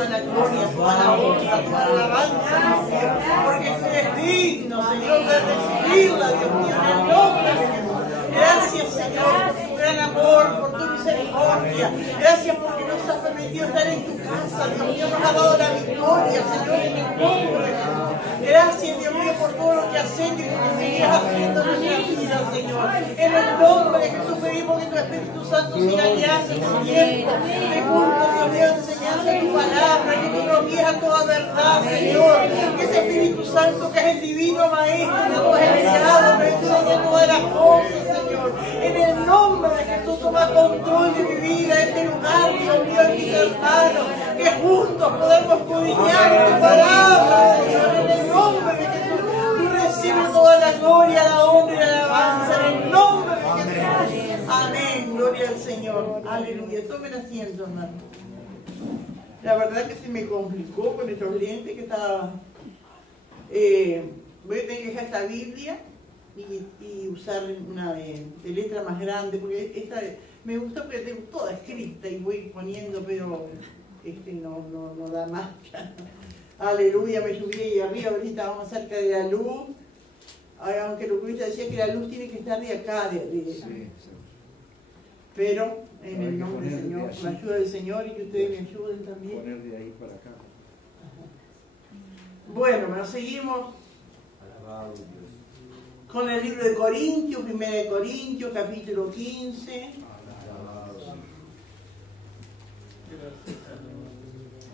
toda la gloria, toda la honra, toda la alabanza, Dios mío, porque tú eres digno, Señor, de recibirla, Dios mío, en el nombre de Jesús. Gracias, Señor, por tu gran amor, por tu misericordia. Gracias porque nos has permitido estar en tu casa, Dios mío, nos has dado la victoria, Señor, en el nombre de Jesús. Gracias, Dios mío, por todo lo que has hecho y por lo que sigues haciendo en nuestra vida, Señor. En el nombre de Jesús pedimos que tu Espíritu Santo siga guiando tu tiempo. De junto, Dios mío, enseñando tu palabra, que tú nos guíes a toda verdad, Señor. Que ese Espíritu Santo, que es el divino Maestro, que tú has enviado, me enseñe todas las cosas, Señor. En el nombre de Jesús, toma control de mi vida, de este lugar, Dios mío, de mis hermanos. Que juntos podemos codiciar tu palabra, Señor. En el nombre de Jesús, tú recibes toda la gloria, la honra y la alabanza. En el nombre de Jesús. Amén. Gloria al Señor. Aleluya. Tomen asiento, hermano. La verdad que se me complicó con estos lentes que estaba... voy a tener que dejar esta Biblia y usar una de letra más grande, porque esta me gusta porque tengo toda escrita y voy poniendo, pero no da más. Aleluya, me subí ahí arriba, ahorita estábamos cerca de la luz, aunque el oculista decía que la luz tiene que estar de acá, pero en el nombre del Señor, con la ayuda del Señor y que ustedes me ayuden también. Poner de ahí para acá. Bueno, nos seguimos con el libro de Corintios, 1 de Corintios, capítulo 15.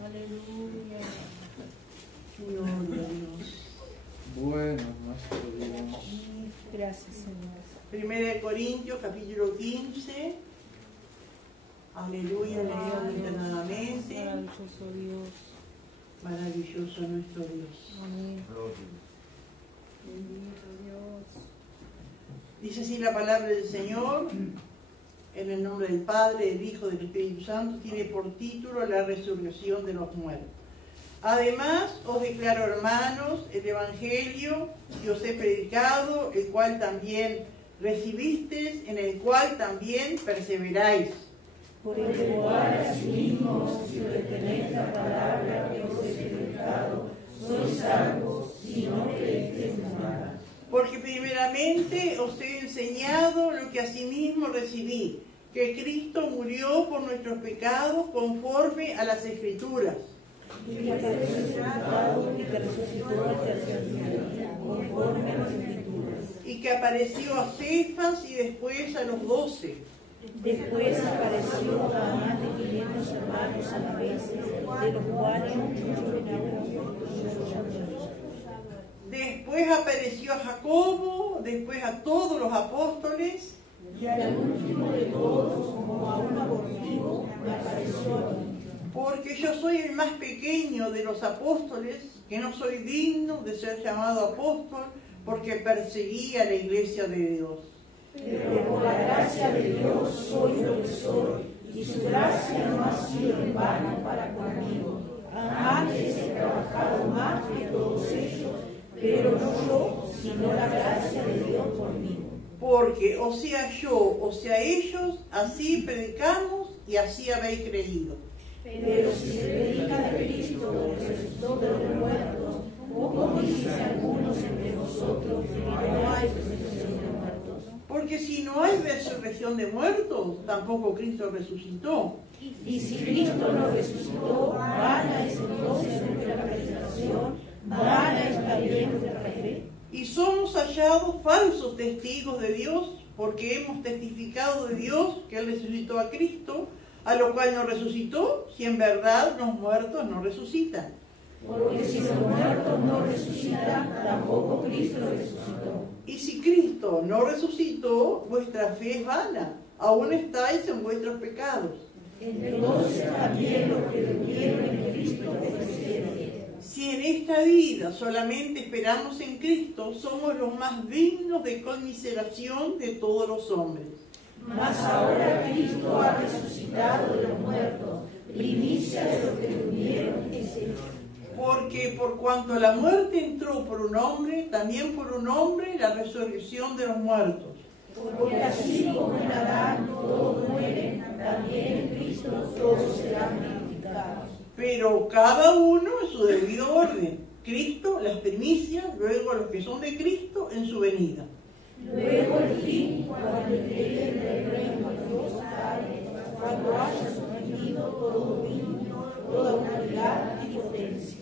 Aleluya. Gloria a Dios. Bueno, nuestro Dios. Gracias, Señor. 1 de Corintios, capítulo 15. Aleluya, leemos internamente. Maravilloso Dios. Maravilloso nuestro Dios. Amén. Bendito Dios. Dice así la palabra del Señor, en el nombre del Padre, del Hijo, del Espíritu Santo, tiene por título la resurrección de los muertos. Además, os declaro, hermanos, el Evangelio que os he predicado, el cual también recibisteis, en el cual también perseveráis. Por el cual asimismo, si retenéis la palabra que os he predicado, sois salvos, si no creéis en nada. Porque primeramente os he enseñado lo que asimismo recibí, que Cristo murió por nuestros pecados conforme a las Escrituras. Y que resucitó al tercer día, conforme a las Escrituras. Y que apareció a Cefas y después a los 12. Después apareció a más de 500 hermanos a la vez, de los cuales muchos venían. Después apareció a Jacobo, después a todos los apóstoles. Y al último de todos, como a un abortivo, me apareció a mí. Porque yo soy el más pequeño de los apóstoles, que no soy digno de ser llamado apóstol, porque perseguí a la iglesia de Dios. Pero por la gracia de Dios soy lo que soy, y su gracia no ha sido en vano para conmigo. Antes he trabajado más que todos ellos, pero no yo, sino la gracia de Dios por mí. Porque o sea yo, o sea ellos, así predicamos y así habéis creído. Pero si se predica de Cristo, que resucitó de los muertos, ¿cómo dicen algunos entre vosotros que no hay resurrección de muertos? Porque si no hay resurrección de muertos, tampoco Cristo resucitó. Y si Cristo no resucitó, vana es entonces nuestra predicación, vana es también nuestra fe. Y somos hallados falsos testigos de Dios, porque hemos testificado de Dios que Él resucitó a Cristo, a lo cual no resucitó, si en verdad los muertos no resucitan. Porque si los muertos no resucitan, tampoco Cristo resucitó. Y si Cristo no resucitó, vuestra fe es vana, aún estáis en vuestros pecados. Entonces también los que durmieron en Cristo perecieron. Si en esta vida solamente esperamos en Cristo, somos los más dignos de conmiseración de todos los hombres. Mas ahora Cristo ha resucitado de los muertos, primicia de los que durmieron en Cristo. Porque por cuanto la muerte entró por un hombre, también por un hombre la resurrección de los muertos. Porque así como en Adán todos mueren, también en Cristo todos serán vivificados. Pero pero cada uno en su debido orden. Cristo, las primicias, luego los que son de Cristo en su venida. Luego el fin, cuando entregue el reino de Dios Padre, cuando haya suprimido todo dominio, toda autoridad y potencia.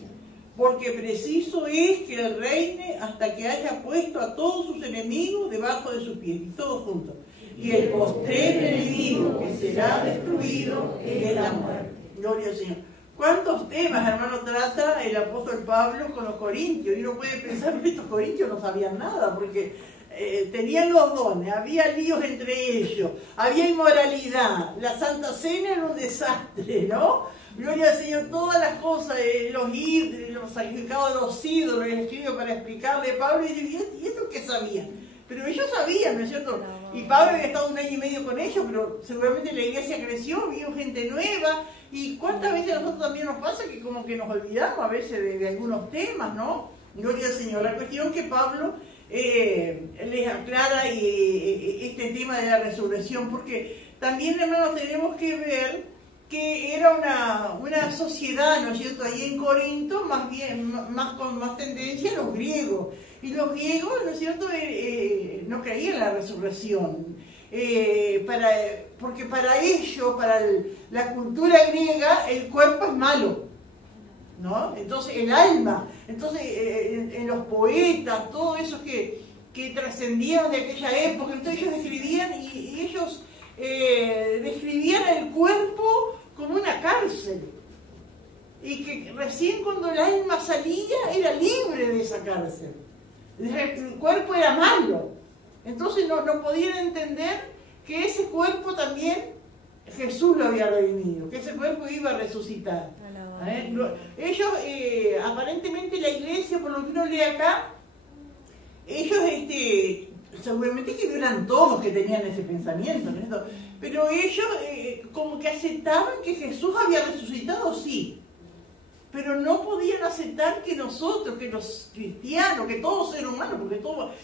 Porque preciso es que Él reine hasta que haya puesto a todos sus enemigos debajo de sus pies, y todos juntos. Y el postrer enemigo que será destruido es la muerte. Gloria al Señor. ¿Cuántos temas, hermano, trata el apóstol Pablo con los corintios? Y uno puede pensar que estos corintios no sabían nada, porque tenían los dones, había líos entre ellos, había inmoralidad, la Santa Cena era un desastre, ¿no? Gloria al Señor, todas las cosas, los sacrificados de los ídolos, el escribió para explicarle a Pablo, y esto qué sabían. Pero ellos sabían, ¿no es cierto? Y Pablo había estado 1 año y medio con ellos, pero seguramente la iglesia creció, vino gente nueva, y cuántas veces a nosotros también nos pasa que como que nos olvidamos a veces de algunos temas, ¿no? Gloria al Señor. La cuestión que Pablo les aclara este tema de la resurrección, porque también, hermanos, tenemos que ver que era una sociedad, ¿no es cierto?, ahí en Corinto, con más tendencia a los griegos. Y los griegos, ¿no es cierto?, no creían en la resurrección. Porque para ellos, para la cultura griega, el cuerpo es malo, ¿no? Entonces, el alma. Entonces, en los poetas, todos esos que trascendieron de aquella época, entonces ellos describían y ellos describían el cuerpo como una cárcel, y que recién cuando el alma salía era libre de esa cárcel. El cuerpo era malo, entonces no podían entender que ese cuerpo también Jesús lo había redimido, que ese cuerpo iba a resucitar. Ellos, aparentemente la iglesia, por lo que uno lee acá, ellos seguramente que no eran todos que tenían ese pensamiento, ¿no? Pero ellos como que aceptaban que Jesús había resucitado, sí, pero no podían aceptar que nosotros, que los cristianos, que todos seres humanos,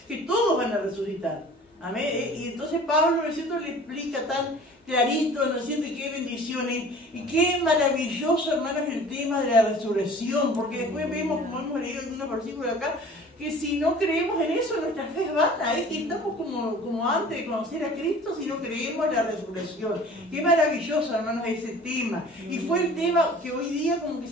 que todos van a resucitar. Amén. Y entonces Pablo, ¿no es cierto?, le explica tan clarito, ¿no es cierto?, y qué bendiciones, y qué maravilloso, hermanos, el tema de la resurrección, porque después vemos, como hemos leído en unos versículos de acá, que si no creemos en eso, nuestra fe es vana, que estamos como antes de conocer a Cristo si no creemos en la resurrección. Qué maravilloso, hermanos, ese tema. Y fue el tema que hoy día como que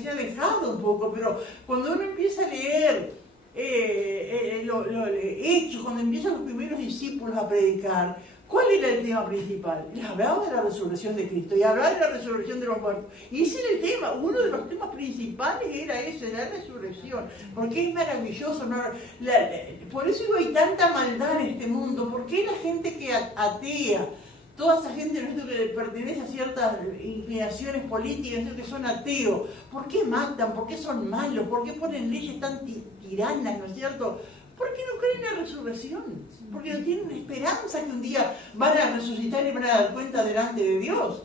se ha dejado un poco, pero cuando uno empieza a leer Hechos, cuando empiezan los primeros discípulos a predicar, ¿cuál era el tema principal? Les hablaba de la resurrección de Cristo y hablaba de la resurrección de los muertos. Y ese era el tema, uno de los temas principales era ese, la resurrección. Porque es maravilloso, ¿no? Por eso hay tanta maldad en este mundo. ¿Por qué la gente que atea, toda esa gente, ¿no?, que pertenece a ciertas inclinaciones políticas, ¿no?, que son ateos, ¿por qué matan? ¿Por qué son malos? ¿Por qué ponen leyes tan tiranas, ¿no es cierto? ¿Por qué no creen en la resurrección? Porque no tienen esperanza que un día van a resucitar y van a dar cuenta delante de Dios.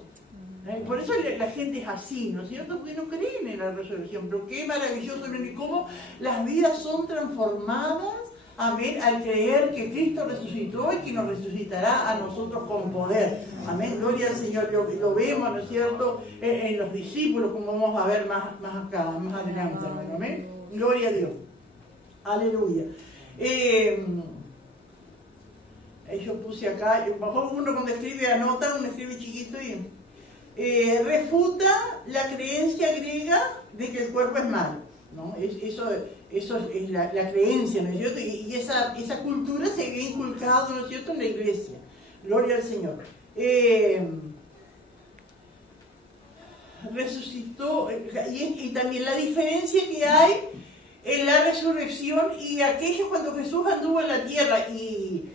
Por eso la gente es así, ¿no es cierto? Porque no creen en la resurrección. Pero qué maravilloso, ¿no?, y cómo las vidas son transformadas, amén, al creer que Cristo resucitó y que nos resucitará a nosotros con poder. Amén, gloria al Señor. Lo vemos, ¿no es cierto?, en los discípulos, como vamos a ver más acá, más adelante, hermano. Amén, gloria a Dios. Aleluya. Yo puse acá, mejor uno cuando escribe anota, uno escribe chiquito y refuta la creencia griega de que el cuerpo es malo, ¿no? Eso es la creencia, ¿no es cierto? Y esa cultura se había inculcado, ¿no es cierto?, en la iglesia. Gloria al Señor. Resucitó, y también la diferencia que hay en la resurrección y aquellos cuando Jesús anduvo en la tierra y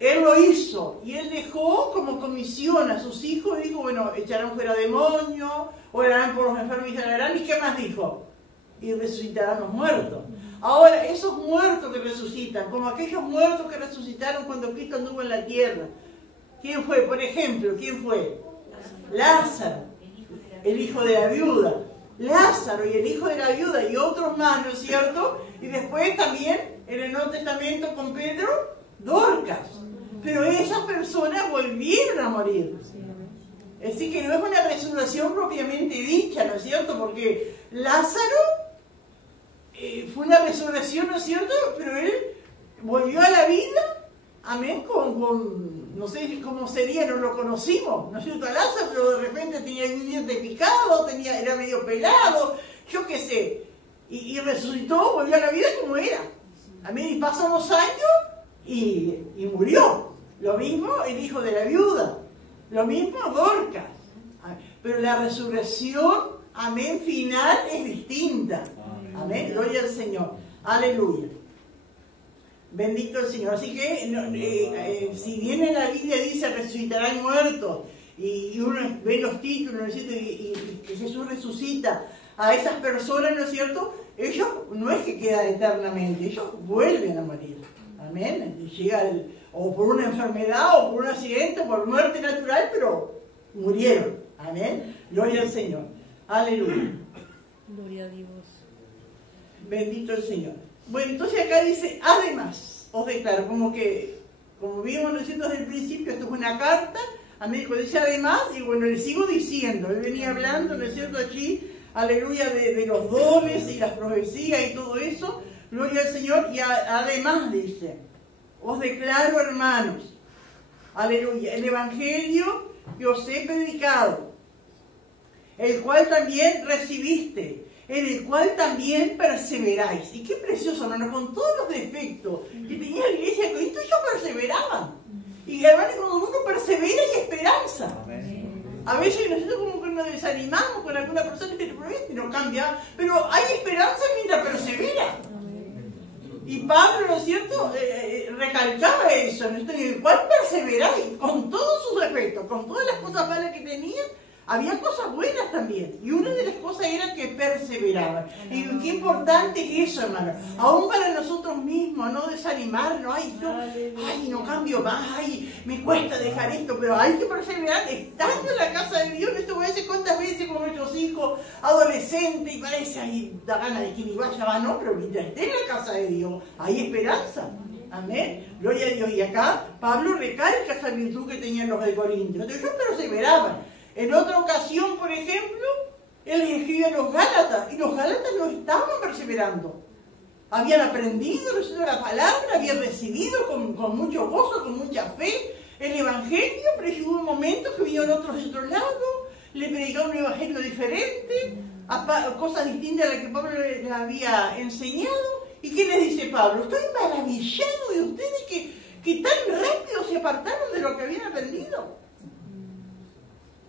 Él lo hizo y Él dejó como comisión a sus hijos, dijo, bueno, echarán fuera demonios, orarán por los enfermos y sanarán, ¿y qué más dijo? Y resucitarán los muertos. Ahora, esos muertos que resucitan, como aquellos muertos que resucitaron cuando Cristo anduvo en la tierra, ¿quién fue? Por ejemplo, ¿quién fue? Lázaro, el hijo de la viuda. Lázaro y el hijo de la viuda y otros más, ¿no es cierto? Y después también en el Nuevo Testamento con Pedro, Dorcas. Pero esas personas volvieron a morir. Así que no es una resurrección propiamente dicha, ¿no es cierto? Porque Lázaro fue una resurrección, ¿no es cierto? Pero él volvió a la vida, amén, no sé cómo sería, no lo conocimos, ¿no es cierto? A Lázaro, pero de repente tenía un diente picado, era medio pelado, yo qué sé. Y resucitó, volvió a la vida como era. Amén, y pasan los años y murió. Lo mismo el hijo de la viuda. Lo mismo Dorcas. Pero la resurrección, amén, final es distinta. Amén, gloria al Señor. Aleluya. Bendito el Señor. Así que, si bien en la Biblia dice resucitarán muertos, y uno ve los títulos, ¿no es cierto? Y que Jesús resucita a esas personas, ¿no es cierto? Ellos no es que quedan eternamente, ellos vuelven a morir. Amén. Llega o por una enfermedad, o por un accidente, o por muerte natural, pero murieron. Amén. Gloria al Señor. Aleluya. Gloria a Dios. Bendito el Señor. Bueno, entonces acá dice, además, os declaro, como vimos nosotros desde el principio, esto es una carta, amén, cuando dice además, y bueno, le sigo diciendo, él venía hablando, ¿no es cierto?, allí, aleluya, de los dones y las profecías y todo eso, gloria al Señor, y además dice, os declaro, hermanos, aleluya, el Evangelio que os he predicado, el cual también recibiste, en el cual también perseveráis. Y qué precioso, hermano, con todos los defectos que tenía la iglesia de Corinto, ellos perseveraban. Y hermano, cuando uno persevera hay esperanza. A veces nosotros como que nos desanimamos con alguna persona que no cambia, pero hay esperanza mientras persevera. Y Pablo, ¿no es cierto?, recalcaba eso, ¿no? En el cual perseveráis, con todos sus defectos, con todas las cosas malas que tenía. Había cosas buenas también, y una de las cosas era que perseveraban. Y qué importante es eso, hermano. Aún para nosotros mismos, no desanimarnos. Ay, no cambio más, ay, me cuesta dejar esto, pero hay que perseverar. Estando en la casa de Dios, esto voy a decir cuántas veces con nuestros hijos adolescentes, y parece, ay, da ganas de que ni vaya, va, no, pero mientras esté en la casa de Dios, hay esperanza. Amén, gloria a Dios. Y acá Pablo recalca esa virtud que tenían los de Corinto. Entonces ellos perseveraban. En otra ocasión, por ejemplo, él les escribe a los Gálatas, y los Gálatas no estaban perseverando. Habían aprendido la palabra, habían recibido con mucho gozo, con mucha fe el Evangelio, pero hubo momentos que vinieron otros de otro lado, le predicaron un Evangelio diferente, cosas distintas a las que Pablo les había enseñado. ¿Y qué les dice Pablo? Estoy maravillado de ustedes que tan rápido se apartaron de lo que habían aprendido.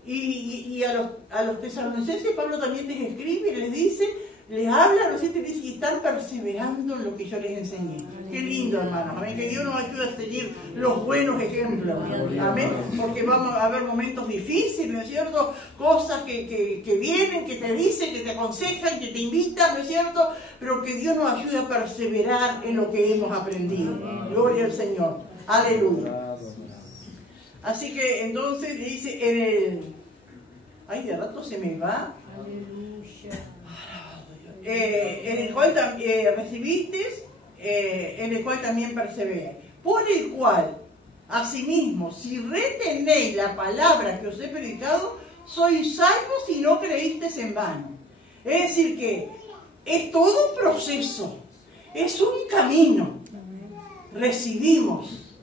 Y a los tesalonicenses Pablo también les escribe y les dice, les habla, ¿no es cierto? Y dice, y están perseverando en lo que yo les enseñé. Qué lindo, hermanos. Amén. Que Dios nos ayude a seguir los buenos ejemplos. Amén. Porque vamos a haber momentos difíciles, ¿no es cierto? Cosas que vienen, que te dicen, que te aconsejan, que te invitan, ¿no es cierto? Pero que Dios nos ayude a perseverar en lo que hemos aprendido. Gloria al Señor. Aleluya. Así que entonces le dice, ay, de rato se me va. Aleluya. En el cual recibiste, en el cual también perseveráis. Por el cual, asimismo, si retenéis la palabra que os he predicado, sois salvos si no creísteis en vano. Es decir que es todo un proceso, es un camino. Recibimos,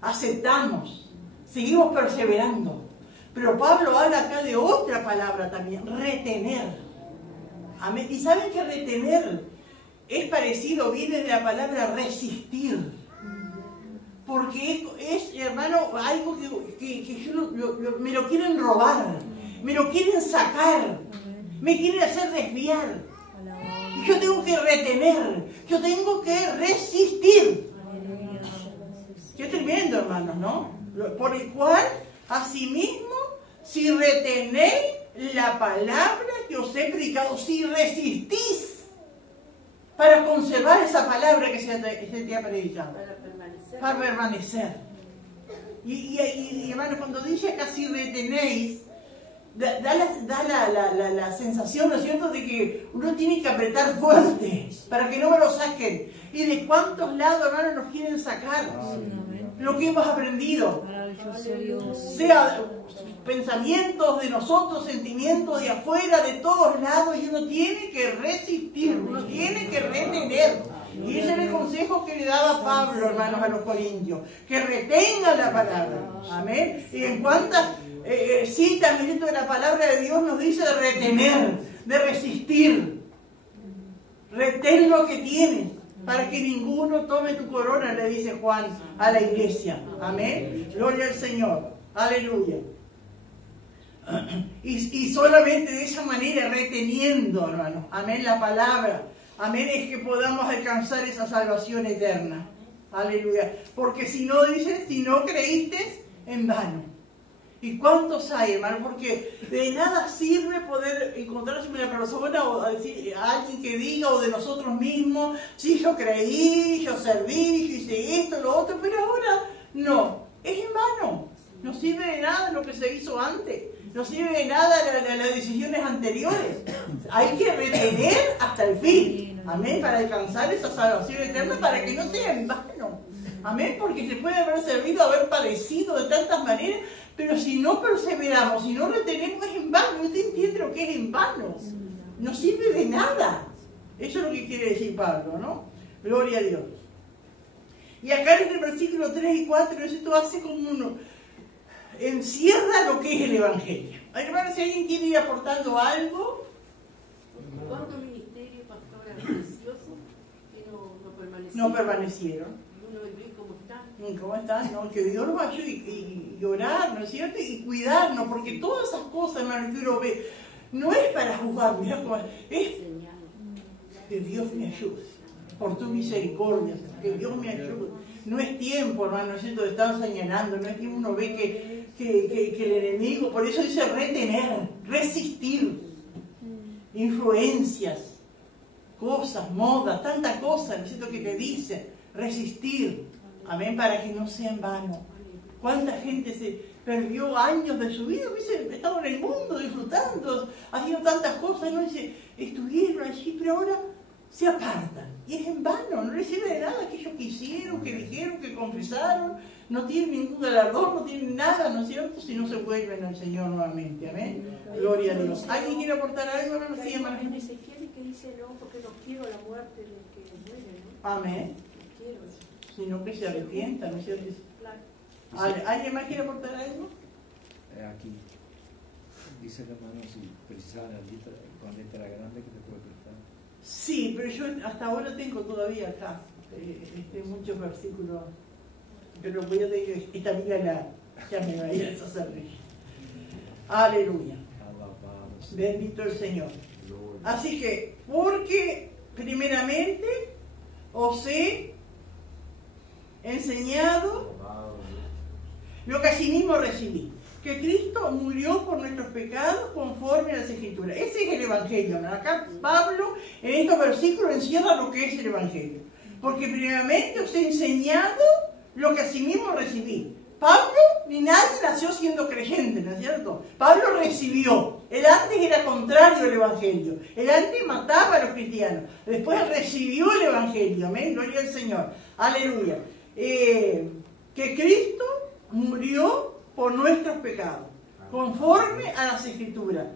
aceptamos, seguimos perseverando. Pero Pablo habla acá de otra palabra también, retener. Amén. Y saben que retener es parecido, viene de la palabra resistir. Porque es hermano, algo que me lo quieren robar, me lo quieren sacar, me quieren hacer desviar. Y yo tengo que retener, yo tengo que resistir. Qué tremendo, hermanos, ¿no? Por el cual, asimismo, si retenéis la palabra que os he predicado, si resistís para conservar esa palabra que se te ha predicado, para permanecer. Y hermanos, cuando dice acá si retenéis, da la sensación, ¿no es cierto?, de que uno tiene que apretar fuerte para que no me lo saquen. ¿Y de cuántos lados, hermanos, nos quieren sacar lo que hemos aprendido? maravilloso Dios. sea pensamientos de nosotros, sentimientos de afuera, de todos lados, y uno tiene que resistir, uno tiene que retener. Y ese era el consejo que le daba Pablo, hermanos, a los corintios, que retengan la palabra. Amén. Y en cuantas citas dentro de la palabra de Dios nos dice de retener, de resistir. Retén lo que tienes, para que ninguno tome tu corona, le dice Juan a la iglesia. Amén. Gloria al Señor. Aleluya. Y solamente de esa manera, reteniendo, hermanos, amén, la palabra, amén, es que podamos alcanzar esa salvación eterna. Aleluya. Porque si no, dice, si no creíste, en vano. ¿Y cuántos hay, hermano? Porque de nada sirve poder encontrarse con una persona o decir, a alguien que diga, o de nosotros mismos, sí, yo creí, yo serví, yo hice esto, lo otro, pero ahora no. Es en vano. No sirve de nada lo que se hizo antes. No sirve de nada las decisiones anteriores. Hay que retener hasta el fin. Amén. Para alcanzar esa salvación eterna, para que no sea en vano. Amén. Porque se puede haber servido, haber padecido de tantas maneras, pero si no perseveramos, si no retenemos, es en vano. ¿Usted entiende lo que es en vano? No sirve de nada. Eso es lo que quiere decir Pablo, ¿no? Gloria a Dios. Y acá en el versículo 3 y 4, esto hace como uno encierra lo que es el Evangelio. Hermanos, si alguien quiere ir aportando algo. ¿Cuántos ministerios, pastora, preciosos que no permanecieron? No permanecieron. Uno ve cómo está. ¿Cómo están? No, que Dios nos ayude y orar, ¿no es cierto? Y cuidarnos, porque todas esas cosas, hermano, que uno ve, no es para juzgar, mirá cómo es que Dios me ayude, por tu misericordia, que Dios me ayude. No es tiempo, hermano, ¿no es cierto?, de estar señalando, no es tiempo, uno ve que el enemigo, por eso dice retener, resistir, influencias, cosas, modas, tantas cosas, ¿no es cierto?, que te dice, resistir, amén, para que no sea en vano. ¿Cuánta gente se perdió años de su vida? Estaba en el mundo disfrutando, haciendo tantas cosas, ¿no? Dice, estuvieron allí, pero ahora se apartan. Y es en vano, no les sirve de nada aquellos que hicieron, que dijeron, que confesaron, no tienen ningún galardón, no tienen nada, ¿no es cierto?, si no se vuelven al Señor nuevamente. Amén. Gloria a Dios. ¿Alguien quiere aportar algo? No sé, hermano. En Ezequiel que dice, no, porque no quiero la muerte del que muere, ¿no? Amén. No quiero eso. Sino que se arrepienta, ¿no es cierto? Claro. ¿Alguien más quiere aportar algo? Aquí dice el hermano, si precisaba la letra, con letra grande, que te puede prestar. Sí, pero yo hasta ahora tengo todavía acá muchos versículos, pero voy a tener que esta vida ya me va a ir a deshacer. Aleluya. Bendito el Señor. Así que, porque primeramente os he enseñado lo que asimismo recibí, que Cristo murió por nuestros pecados conforme a las Escrituras. Ese es el Evangelio, ¿no? Acá Pablo en estos versículos encierra lo que es el Evangelio. Porque primeramente os he enseñado lo que asimismo recibí. Pablo ni nadie nació siendo creyente, ¿no es cierto? Pablo recibió. Él antes era contrario al Evangelio. Él antes mataba a los cristianos. Después recibió el Evangelio. Amén. Gloria al Señor. Aleluya. Que Cristo murió por nuestros pecados, conforme a las Escrituras.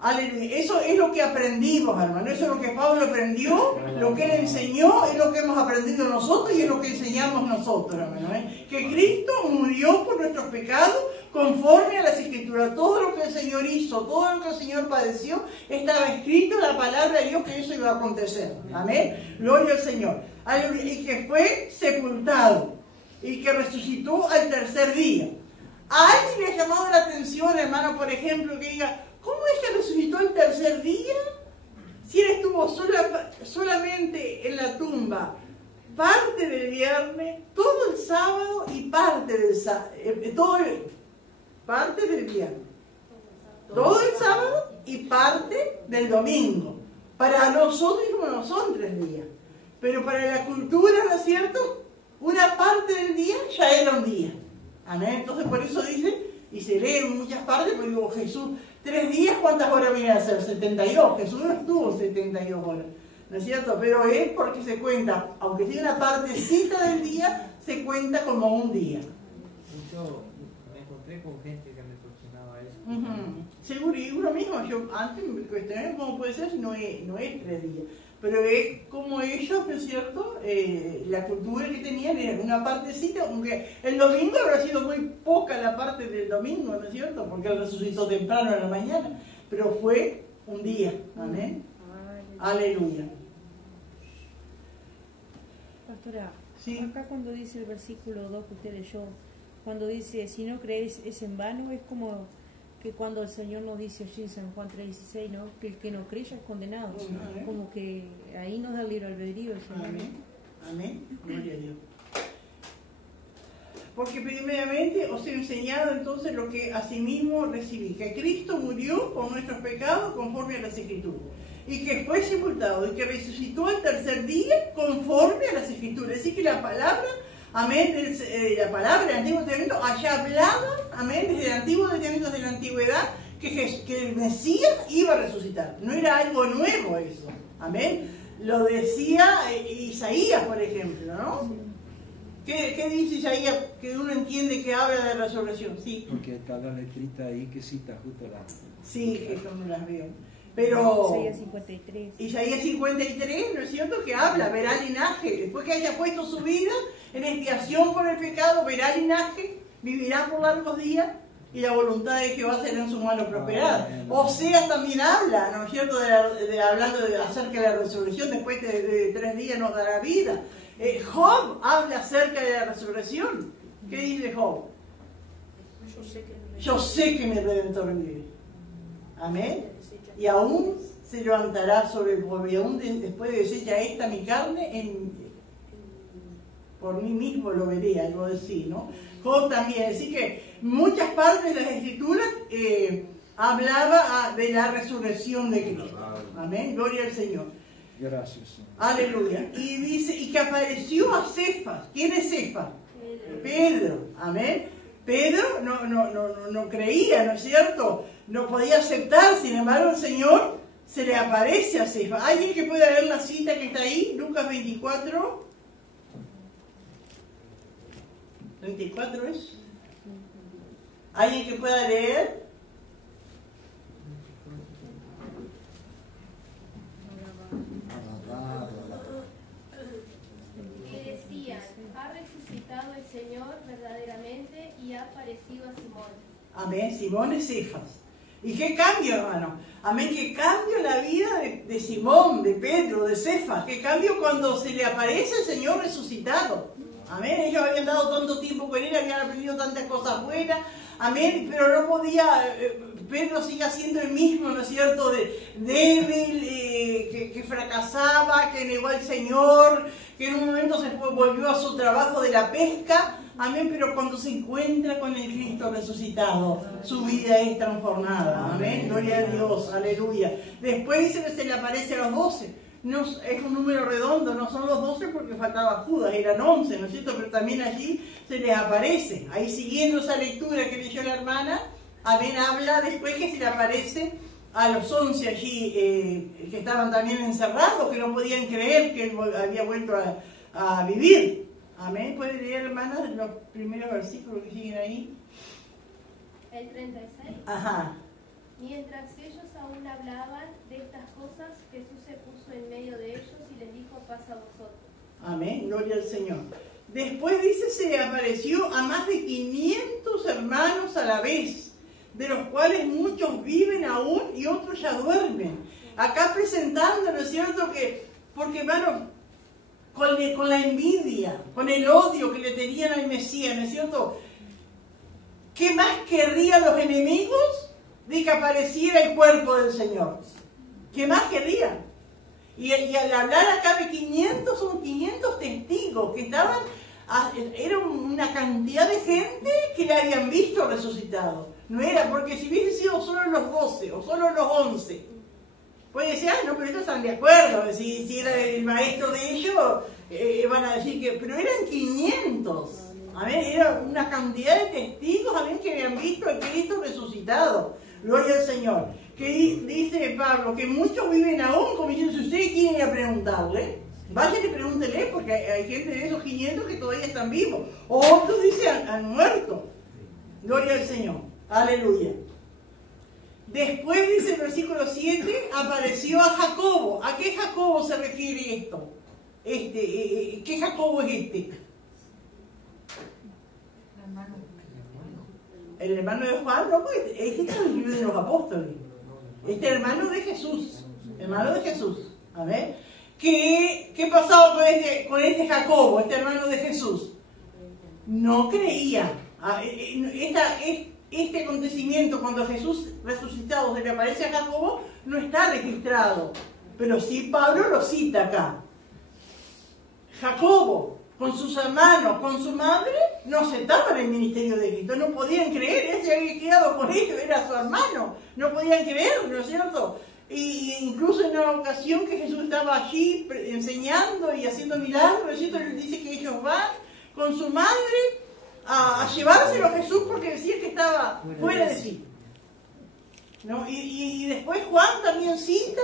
Aleluya. Eso es lo que aprendimos, hermano. Eso es lo que Pablo aprendió, lo que él enseñó, es lo que hemos aprendido nosotros y es lo que enseñamos nosotros, hermano. Que Cristo murió por nuestros pecados conforme a las Escrituras. Todo lo que el Señor hizo, todo lo que el Señor padeció, estaba escrito en la palabra de Dios que eso iba a acontecer. Amén. Gloria al Señor. Aleluya. Y que fue sepultado y que resucitó al tercer día. ¿A alguien le ha llamado la atención, hermano, por ejemplo, que diga, ¿cómo es que resucitó el tercer día? Si él estuvo solamente en la tumba parte del viernes, todo el sábado y parte del viernes. Todo el sábado y parte del domingo. Para nosotros no son 3 días. Pero para la cultura, ¿no es cierto?, una parte del día ya era un día. Amén. Entonces por eso dice, y se lee en muchas partes, porque digo, Jesús, 3 días, ¿cuántas horas viene a ser? 72. Jesús no estuvo 72 horas, ¿no es cierto? Pero es porque se cuenta, aunque tiene una partecita del día, se cuenta como un día. con gente que me cuestionaba eso. Seguro, y uno mismo, yo antes me cuestioné cómo puede ser si no es 3 días. Pero es como ellos, ¿no es cierto? La cultura que tenían era una partecita, aunque el domingo habrá sido muy poca la parte del domingo, ¿no es cierto? Porque él resucitó temprano en la mañana, pero fue un día, amén. Aleluya. Pastora, Sí. acá cuando dice el versículo 2 que usted leyó, cuando dice, si no creéis es en vano, es como que cuando el Señor nos dice allí en San Juan 3:16, ¿no? Que el que no cree ya es condenado. Amén. Como que ahí nos da el libre albedrío el Señor. Amén. Amén. Gloria a Dios. Porque primeramente os he enseñado entonces lo que asimismo recibí, que Cristo murió por nuestros pecados conforme a las Escrituras, y que fue sepultado, y que resucitó el tercer día conforme a las Escrituras. Es decir, que la palabra, amén, la palabra del Antiguo Testamento allá hablaba, amén, desde el Antiguo Testamento, desde la antigüedad, que el Mesías iba a resucitar. No era algo nuevo eso, amén. Lo decía Isaías, por ejemplo, ¿no? ¿Qué dice Isaías que uno entiende que habla de resurrección? Sí. Porque está la letrita ahí que cita justo la... Sí, que yo no las veo. Pero Isaías 53. Isaías 53, ¿no es cierto? Que habla, verá linaje. Después que haya puesto su vida en expiación por el pecado, verá linaje, vivirá por largos días y la voluntad de Jehová será en su mano prosperada. Oseas también habla, ¿no es cierto? Hablando acerca de la resurrección, después de 3 días nos dará vida. Job habla acerca de la resurrección. ¿Qué dice Job? Yo sé que mi Redentor vive. Amén. Y aún se levantará sobre el polvo, y aún después de decir, ya esta mi carne, por mí mismo lo veré, algo así, ¿no? Job también, así que muchas partes de las Escrituras hablaba de la resurrección de Cristo. Amén, gloria al Señor. Gracias, Señor. Aleluya. Y dice, y que apareció a Cefas. ¿Quién es Cefas? Pedro. Amén. Pedro no creía, ¿no es cierto? No podía aceptar, sin embargo el Señor se le aparece a Cefas. ¿Alguien que pueda leer la cita que está ahí? Lucas 24. 34 es. ¿Alguien que pueda leer? Y decían, ha resucitado el Señor verdaderamente y ha aparecido a Simón. Amén, Simón es Cefas. ¿Y qué cambio, hermano? Amén, qué cambio en la vida de Simón, de Pedro, de Cefas. Qué cambio cuando se le aparece el Señor resucitado. Amén, ellos habían dado tanto tiempo con él, habían aprendido tantas cosas buenas. Amén, pero no podía, Pedro sigue siendo el mismo, ¿no es cierto? Débil, que fracasaba, que negó al Señor, que en un momento volvió a su trabajo de la pesca. Amén, pero cuando se encuentra con el Cristo resucitado, su vida es transformada. Amén, gloria a Dios, aleluya. Después dice que se le aparece a los 12. No, es un número redondo, no son los 12 porque faltaba Judas, eran 11, ¿no es cierto? Pero también allí se les aparece. Ahí siguiendo esa lectura que leyó la hermana, amén, habla después que se le aparece a los 11 allí que estaban también encerrados, que no podían creer que él había vuelto a vivir. Amén. ¿Puede leer, hermana, los primeros versículos que siguen ahí? El 36. Ajá. Mientras ellos aún hablaban de estas cosas, Jesús se puso en medio de ellos y les dijo, paz a vosotros. Amén, gloria al Señor. Después dice, se le apareció a más de 500 hermanos a la vez, de los cuales muchos viven aún y otros ya duermen. Acá presentando, ¿no es cierto? Porque hermano, con la envidia, con el odio que le tenían al Mesías, ¿no es cierto? ¿Qué más querrían los enemigos de que apareciera el cuerpo del Señor? ¿Qué más querrían? Y al hablar acá de 500, son 500 testigos que estaban, era una cantidad de gente que le habían visto resucitado. No era, porque si hubiesen sido solo los 12 o solo los 11, puede decir, no, pero estos están de acuerdo, si era el maestro de ellos, van a decir que, pero eran 500. Amén, era una cantidad de testigos, amén, que habían visto a Cristo resucitado. Gloria al Señor. Que dice Pablo, que muchos viven aún, como diciendo, si ustedes quieren ir a preguntarle, vayan y pregúntenle, porque hay gente de esos 500 que todavía están vivos. O otros dicen, han muerto. Gloria al Señor. Aleluya. Después dice el versículo 7, apareció a Jacobo. ¿A qué Jacobo se refiere esto? ¿Qué Jacobo es este? El hermano de Juan, no, pues, este está en el libro de los apóstoles. Este hermano de Jesús. Hermano de Jesús. A ver. ¿Qué pasaba con este Jacobo, este hermano de Jesús? No creía. Este acontecimiento, cuando Jesús resucitado se le aparece a Jacobo, no está registrado. Pero sí Pablo lo cita acá. Jacobo, con sus hermanos, con su madre, no aceptaban el ministerio de Cristo, no podían creer, él se había quedado con ellos, era su hermano, no podían creer, ¿no es cierto? Y incluso en una ocasión que Jesús estaba allí enseñando y haciendo milagros, ¿no es cierto? Él dice que ellos van con su madre a llevárselo a Jesús porque decía que estaba fuera de sí, ¿no? Y después Juan también cita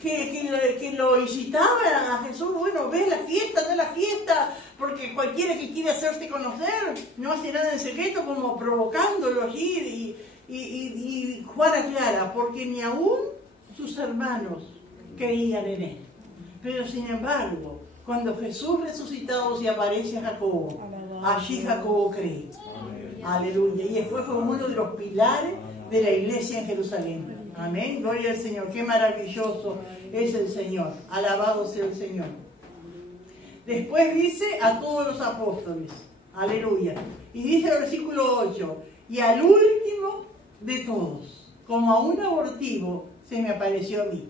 que lo incitaba a Jesús, bueno, ve la fiesta, no la fiesta, porque cualquiera que quiere hacerse conocer no hace nada en secreto, como provocándolo allí. Y Juan aclara, porque ni aún sus hermanos creían en él. Pero sin embargo, cuando Jesús resucitado se aparece a Jacobo, allí Jacobo cree. Aleluya. Y después fue uno de los pilares de la iglesia en Jerusalén. Amén. Gloria al Señor. Qué maravilloso es el Señor. Alabado sea el Señor. Después dice a todos los apóstoles. Aleluya. Y dice el versículo 8. Y al último de todos, como a un abortivo, se me apareció a mí.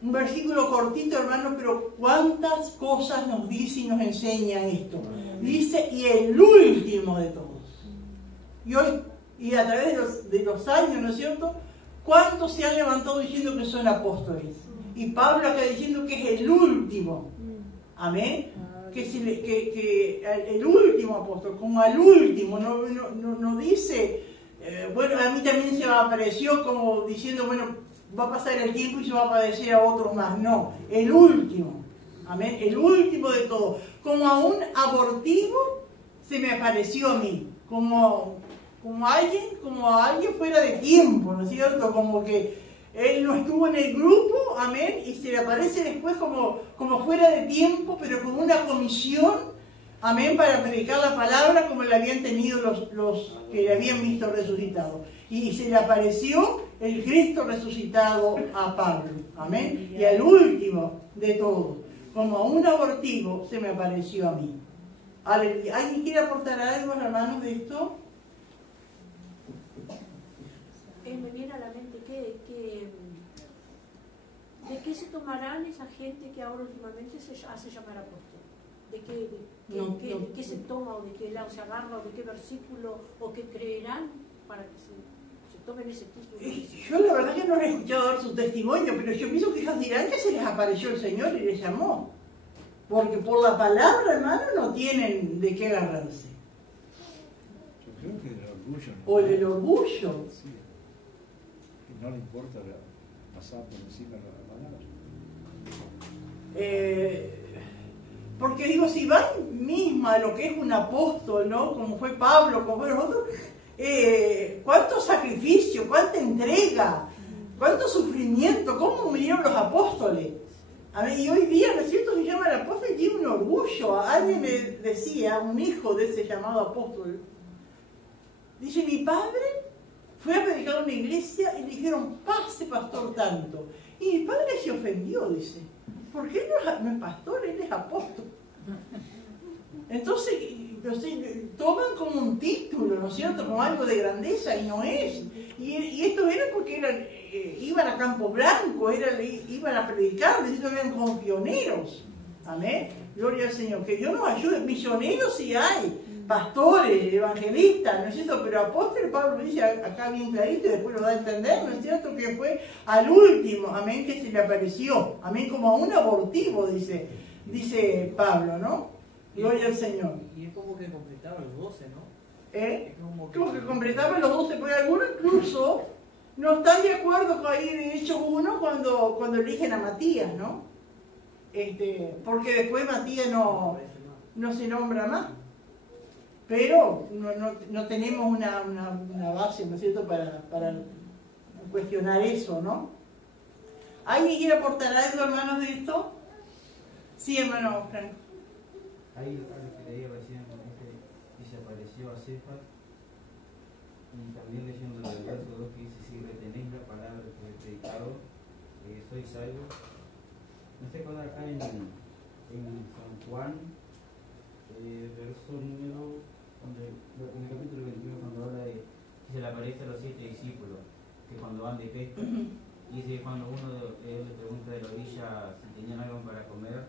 Un versículo cortito, hermano, pero cuántas cosas nos dice y nos enseña esto. Dice, y el último de todos. Y hoy, y a través de los años, ¿no es cierto?, ¿cuántos se han levantado diciendo que son apóstoles? Y Pablo acá diciendo que es el último. Amén. Que el último apóstol, como al último, no dice, bueno, a mí también se me apareció como diciendo, bueno, va a pasar el tiempo y se va a aparecer a otros más. No, el último. Amén. El último de todos. Como a un abortivo se me apareció a mí. Como alguien fuera de tiempo, ¿no es cierto? Como que él no estuvo en el grupo, amén, y se le aparece después como fuera de tiempo, pero como una comisión, amén, para predicar la palabra como la habían tenido los que le habían visto resucitado. Y se le apareció el Cristo resucitado a Pablo, amén, y al último de todos, como a un abortivo, se me apareció a mí. Aleluya. ¿Alguien quiere aportar algo, hermanos, de esto? Me viene a la mente de qué se tomarán esa gente que ahora últimamente se hace llamar apóstol. ¿De qué se toma o de qué lado se agarra o de qué versículo o qué creerán para que se tomen ese título? Yo la verdad que no he escuchado dar su testimonio, pero yo pienso que ellos dirán que se les apareció el Señor y les llamó. Porque por la palabra, hermano, no tienen de qué agarrarse. Yo creo que del orgullo. ¿No? O del orgullo. Sí. No le importa pasar por encima de la palabra. Porque digo, si van misma a lo que es un apóstol, ¿no? Como fue Pablo, como fueron otros, cuánto sacrificio, cuánta entrega, cuánto sufrimiento, cómo vinieron los apóstoles. A ver, y hoy día, ¿no es cierto?, se llama el apóstol y tiene un orgullo. Alguien me decía, un hijo de ese llamado apóstol, dice, mi padre fue a predicar a una iglesia y le dijeron, pase pastor tanto. Y mi padre se ofendió, dice, porque él no es pastor, él es apóstol. Entonces, toman como un título, ¿no es cierto?, como algo de grandeza, y no es. Y esto era porque iban a Campo Blanco, iban a predicar, eran como pioneros. Amén. Gloria al Señor. Que Dios nos ayude. Misioneros sí hay, pastores, evangelistas, ¿no es cierto? Pero apóstol, Pablo dice acá bien clarito y después lo da a entender, ¿no es cierto? Que fue al último, amén, que se le apareció. Amén, como a un abortivo, dice Pablo, ¿no? Gloria al Señor. Y es como que completaba los 12, ¿no? Como que completaban los 12, porque algunos incluso no están de acuerdo con ahí de Hechos 1 cuando eligen a Matías, ¿no? Porque después Matías no se nombra más. pero no tenemos una base, ¿no es cierto?, para cuestionar eso, ¿no? ¿Alguien quiere aportar algo, hermanos, de esto? Sí, hermano Frank. Ahí algo que leía recién, que se apareció a Cefas, y también leyendo el verso 2 que dice: si retenéis la palabra que he predicado, sois salvos. No sé cuándo acá en San Juan, verso número, en el capítulo 21, cuando habla de que se le aparece a los 7 discípulos, que cuando van de pesca, y dice que cuando uno de ellos le pregunta de la orilla si tenían algo para comer,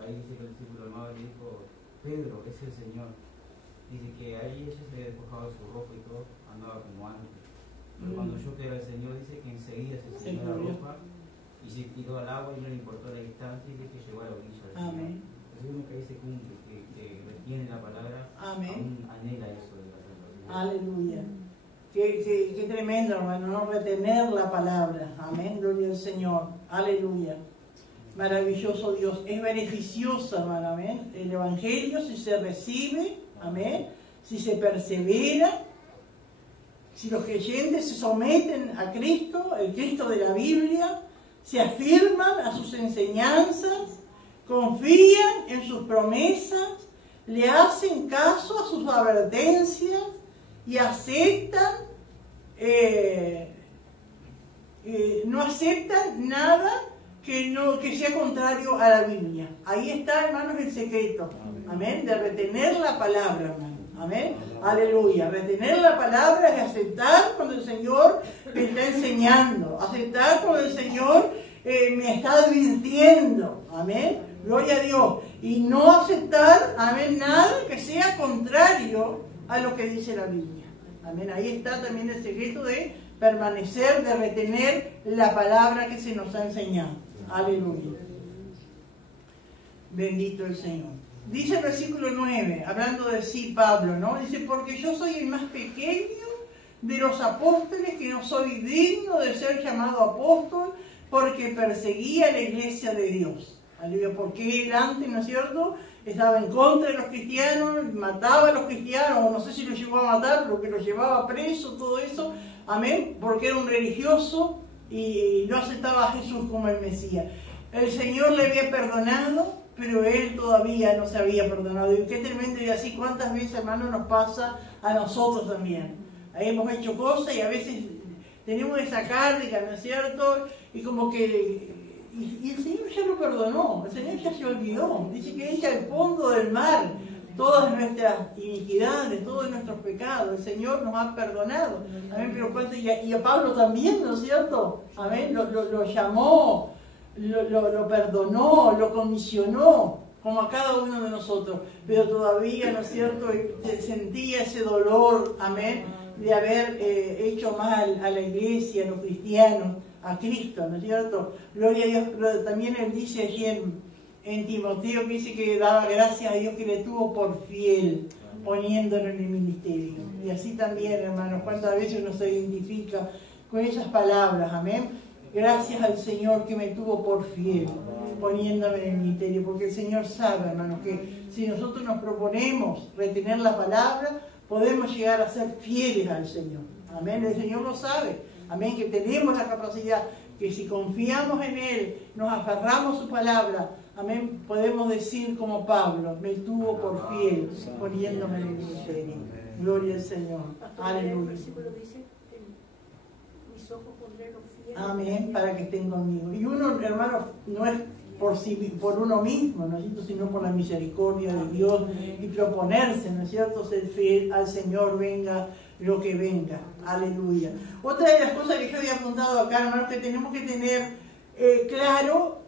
ahí dice que el discípulo amado le dijo: Pedro, es el Señor. Dice que ahí ella se había despojado de su ropa y todo, andaba como antes. Pero cuando yo que era el Señor, dice que enseguida se enseñó la ropa y se tiró al agua y no le importó la distancia, y dice que llegó a la orilla del Señor. Entonces uno que ahí se cumple, que retiene la palabra, aún anhela eso de la salvación. Aleluya. Qué tremendo, hermano, no retener la palabra. Amén, gloria al Señor. Aleluya. Maravilloso Dios. Es beneficioso, hermano, amén. El Evangelio, si se recibe, amén, si se persevera, si los creyentes se someten a Cristo, el Cristo de la Biblia, se afirman a sus enseñanzas, confían en sus promesas, le hacen caso a sus advertencias y aceptan, no aceptan nada que sea contrario a la Biblia. Ahí está, hermanos, el secreto, amén, de retener la palabra, hermano, amén, aleluya. Retener la palabra es aceptar cuando el Señor me está enseñando, aceptar cuando el Señor me está advirtiendo, amén, gloria a Dios, y no aceptar, amén, nada que sea contrario a lo que dice la Biblia, amén. Ahí está también el secreto de permanecer, de retener la palabra que se nos ha enseñado. Aleluya. Bendito el Señor. Dice el versículo 9, hablando de sí Pablo, ¿no? Dice: porque yo soy el más pequeño de los apóstoles, que no soy digno de ser llamado apóstol, porque perseguía la iglesia de Dios. Aleluya. Porque él antes, ¿no es cierto?, estaba en contra de los cristianos, mataba a los cristianos, o no sé si los llevó a matar, pero que los llevaba preso, todo eso, amén, porque era un religioso y no aceptaba a Jesús como el Mesías. El Señor le había perdonado, pero él todavía no se había perdonado. Y qué tremendo, y así cuántas veces, hermano, nos pasa a nosotros también. Ahí hemos hecho cosas y a veces tenemos esa carga, ¿no es cierto? Y como que... Y el Señor ya lo perdonó, el Señor ya se olvidó. Dice que echa al fondo del mar todas nuestras iniquidades, todos nuestros pecados. El Señor nos ha perdonado. Amén. Pero y a Pablo también, ¿no es cierto? Amén. Lo llamó, lo perdonó, lo comisionó, como a cada uno de nosotros. Pero todavía, ¿no es cierto?, sentía ese dolor, amén, de haber hecho mal a la iglesia, a los cristianos, a Cristo, ¿no es cierto? Gloria a Dios. Pero también él dice allí en Timoteo, que dice que daba gracias a Dios que le tuvo por fiel, poniéndolo en el ministerio. Y así también, hermanos, cuántas veces uno se identifica con esas palabras, amén. Gracias al Señor que me tuvo por fiel, poniéndome en el ministerio, porque el Señor sabe, hermanos, que si nosotros nos proponemos retener la palabra, podemos llegar a ser fieles al Señor, amén. El Señor lo sabe, amén, que tenemos la capacidad, que si confiamos en Él, nos aferramos a su palabra, amén, podemos decir como Pablo: me tuvo por fiel, poniéndome en el ministerio. Gloria al Señor. Aleluya. El versículo dice: mis ojos pondré los fieles. Amén, para que estén conmigo. Y uno, hermano, no es por uno mismo, ¿no es cierto?, sino por la misericordia de Dios, y proponerse, ¿no es cierto?, ser fiel al Señor, venga lo que venga. Aleluya. Otra de las cosas que yo había apuntado acá, hermanos, que tenemos que tener claro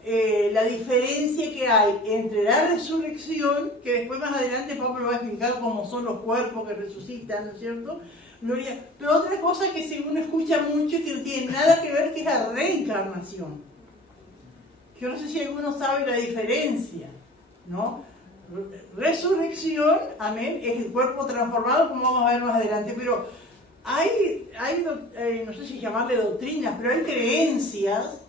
la diferencia que hay entre la resurrección, que después más adelante Pablo va a explicar cómo son los cuerpos que resucitan, ¿no es cierto? Gloria. Pero otra cosa que según escucha mucho, que no tiene nada que ver, que es la reencarnación. Yo no sé si alguno sabe la diferencia, ¿no? Resurrección, amén, es el cuerpo transformado, como vamos a ver más adelante, pero hay no sé si llamarle doctrinas, pero hay creencias,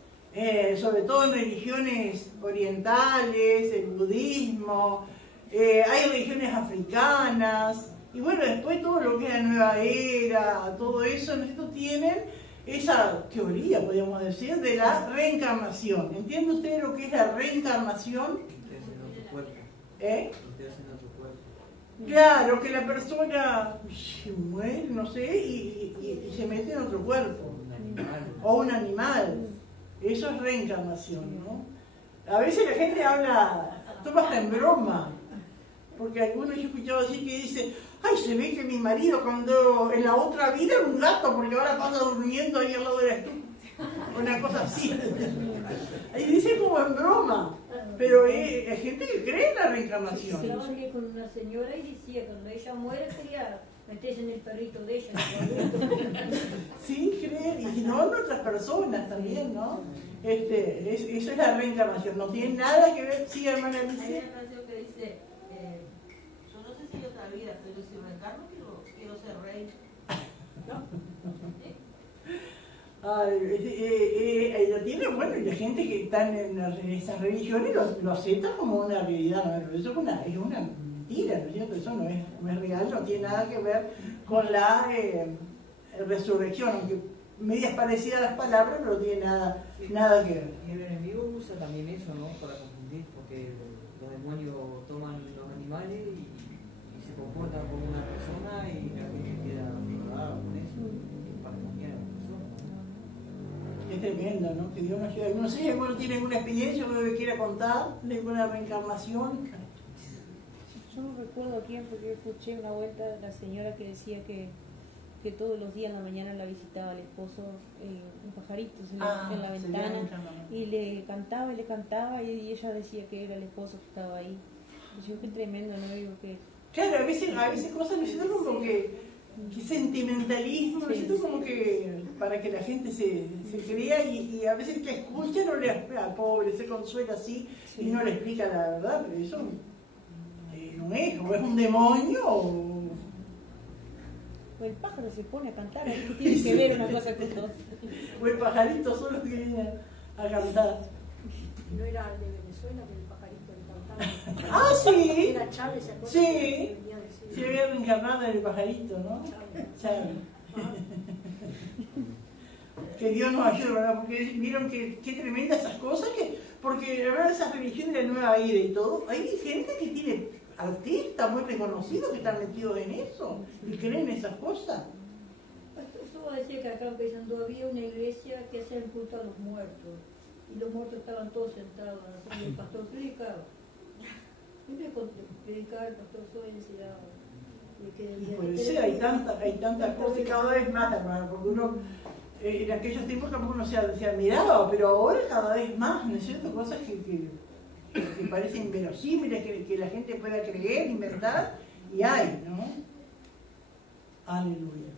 sobre todo en religiones orientales, el budismo, hay religiones africanas, Y bueno, después todo lo que es la nueva era, todo eso, estos tienen esa teoría, podríamos decir, de la reencarnación. ¿Entiende usted lo que es la reencarnación? Claro, que la persona se muere, no sé, y se mete en otro cuerpo. O un animal. Eso es reencarnación, ¿no? A veces la gente habla, toma hasta en broma. Porque algunos yo he escuchado así que dice, ay, se ve que mi marido cuando en la otra vida era un gato, porque ahora pasa durmiendo ahí al lado de la estufa. Una cosa así. Y dice como en broma. Pero hay gente que cree en la reencarnación. Yo hablé con una señora y decía, cuando ella muere quería meterse en el perrito de ella. Sí, creen, y si no, en otras personas también, ¿no? Eso es la reencarnación, no tiene nada que ver. Sí, hermana Alicia. Hay una canción que dice, yo no sé si hay otra vida, pero si reencarno quiero ser rey. Lo tiene, bueno, y la gente que está en esas religiones lo acepta como una realidad, ¿no? Pero eso es una mentira, ¿no es cierto? Eso no es real, no tiene nada que ver con la resurrección, aunque medias parecidas las palabras, pero no tiene nada que ver. Y el enemigo usa también eso, ¿no? Para confundir, porque los demonios toman los animales y se comportan como una persona y la gente queda vinculada con eso para cambiar a la persona. Es tremendo, ¿no? Que Dios nos ayude. No sé si alguno tiene alguna experiencia o que quiera contar de alguna reencarnación. Yo no recuerdo quién, porque yo escuché una vuelta de la señora que decía que todos los días en la mañana la visitaba el esposo, un pajarito en la ventana, y le cantaba y ella decía que era el esposo que estaba ahí. Y yo, qué tremendo, ¿no? Digo que... Claro, a veces cosas, me siento como que sentimentalismo, me siento como que para que la gente se crea y a veces el que escucha no le pobre, se consuela así y no le explica la verdad, pero eso no es, o es un demonio o el pájaro se pone a cantar, ¿qué tiene que ver una cosa con otra? O el pajarito solo que viene a cantar. No era el de Venezuela, que el pajarito le cantaba. Ah, sí. Era Chávez, ¿se acuerdan? Sí. Sí, había reencarnado en el pajarito, ¿no? Chávez. Que Dios nos ayude, ¿verdad? Porque vieron qué tremendas esas cosas, porque la verdad esas religiones de la nueva era y todo, hay gente que tiene artistas muy reconocidos que están metidos en eso y creen esas cosas. Eso decía que acá en Paysandú había una iglesia que hacía el culto a los muertos y los muertos estaban todos sentados y el pastor predicaba. Siempre predicaba el pastor Soy y puede ser, hay tantas cosas cada vez más, hermano, porque uno en aquellos tiempos tampoco uno se admiraba, pero ahora cada vez más, ¿no es cierto? Cosas que parecen inverosímiles, que la gente pueda creer, inventar, y hay, ¿no? Aleluya.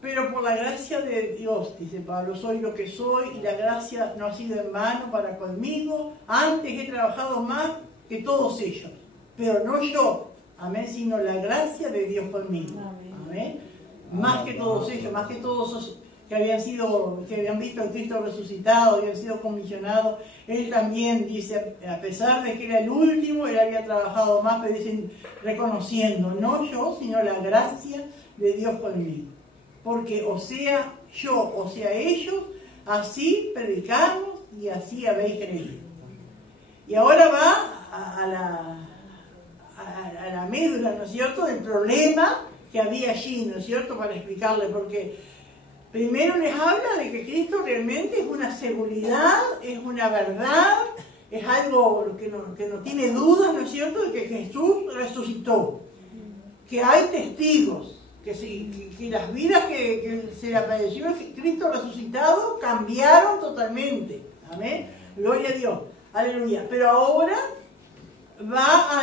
Pero por la gracia de Dios, dice Pablo, soy lo que soy, y la gracia no ha sido en vano para conmigo. Antes he trabajado más que todos ellos, pero no yo, amén, sino la gracia de Dios conmigo, amén. Más que todos ellos, más que todos esos que habían visto a Cristo resucitado, habían sido comisionados. Él también dice, a pesar de que era el último, él había trabajado más, pero dicen, reconociendo, no yo, sino la gracia de Dios conmigo. Porque o sea yo, o sea ellos, así predicamos y así habéis creído. Y ahora va a la médula, ¿no es cierto?, del problema que había allí, ¿no es cierto?, para explicarle, porque primero les habla de que Cristo realmente es una seguridad, es una verdad, es algo que no tiene dudas, ¿no es cierto?, de que Jesús resucitó, que hay testigos, que las vidas que se le apareció Cristo resucitado cambiaron totalmente, amén, gloria a Dios, aleluya. Pero ahora va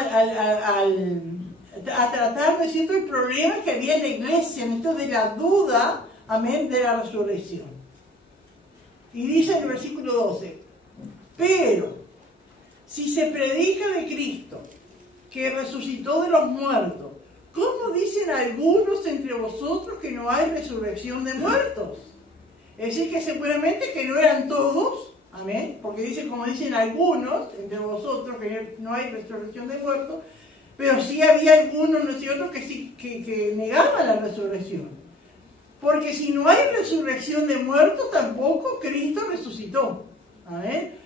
a tratar, ¿no es cierto?, el problema que había en la iglesia, esto de la duda, amén, de la resurrección. Y dice en el versículo 12, pero si se predica de Cristo, que resucitó de los muertos, ¿cómo dicen algunos entre vosotros que no hay resurrección de muertos? Es decir, que seguramente que no eran todos, amén, porque dice, como dicen algunos entre vosotros que no hay resurrección de muertos, Pero sí había algunos, ¿no es cierto?, que negaban la resurrección. Porque si no hay resurrección de muertos, tampoco Cristo resucitó. ¿Amén?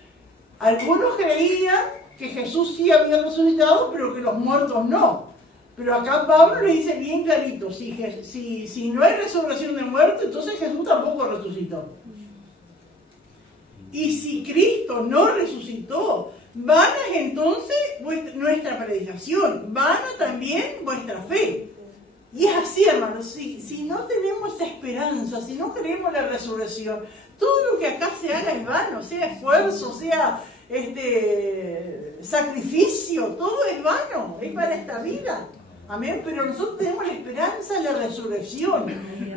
Algunos creían que Jesús sí había resucitado, pero que los muertos no. Pero acá Pablo le dice bien clarito, si no hay resurrección de muertos, entonces Jesús tampoco resucitó. Y si Cristo no resucitó, vana es entonces nuestra predicación, vana también vuestra fe. Y es así, hermanos, si no tenemos esa esperanza, si no creemos la resurrección, todo lo que acá se haga es vano, sea esfuerzo, sea sacrificio, todo es vano, es para esta vida. Amén, pero nosotros tenemos la esperanza en la resurrección,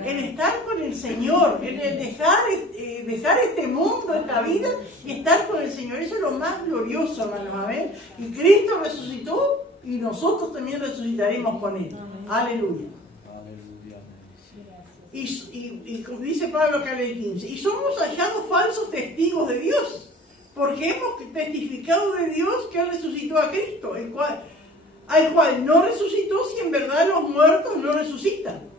en estar con el Señor, en el dejar este mundo, esta vida, y estar con el Señor. Eso es lo más glorioso, hermanos, amén. Y Cristo resucitó, y nosotros también resucitaremos con Él. Amén. Aleluya. Y como dice Pablo acá en el 15, y somos hallados falsos testigos de Dios, porque hemos testificado de Dios que Él resucitó a Cristo, al cual no resucitó si en verdad los muertos no resucitan.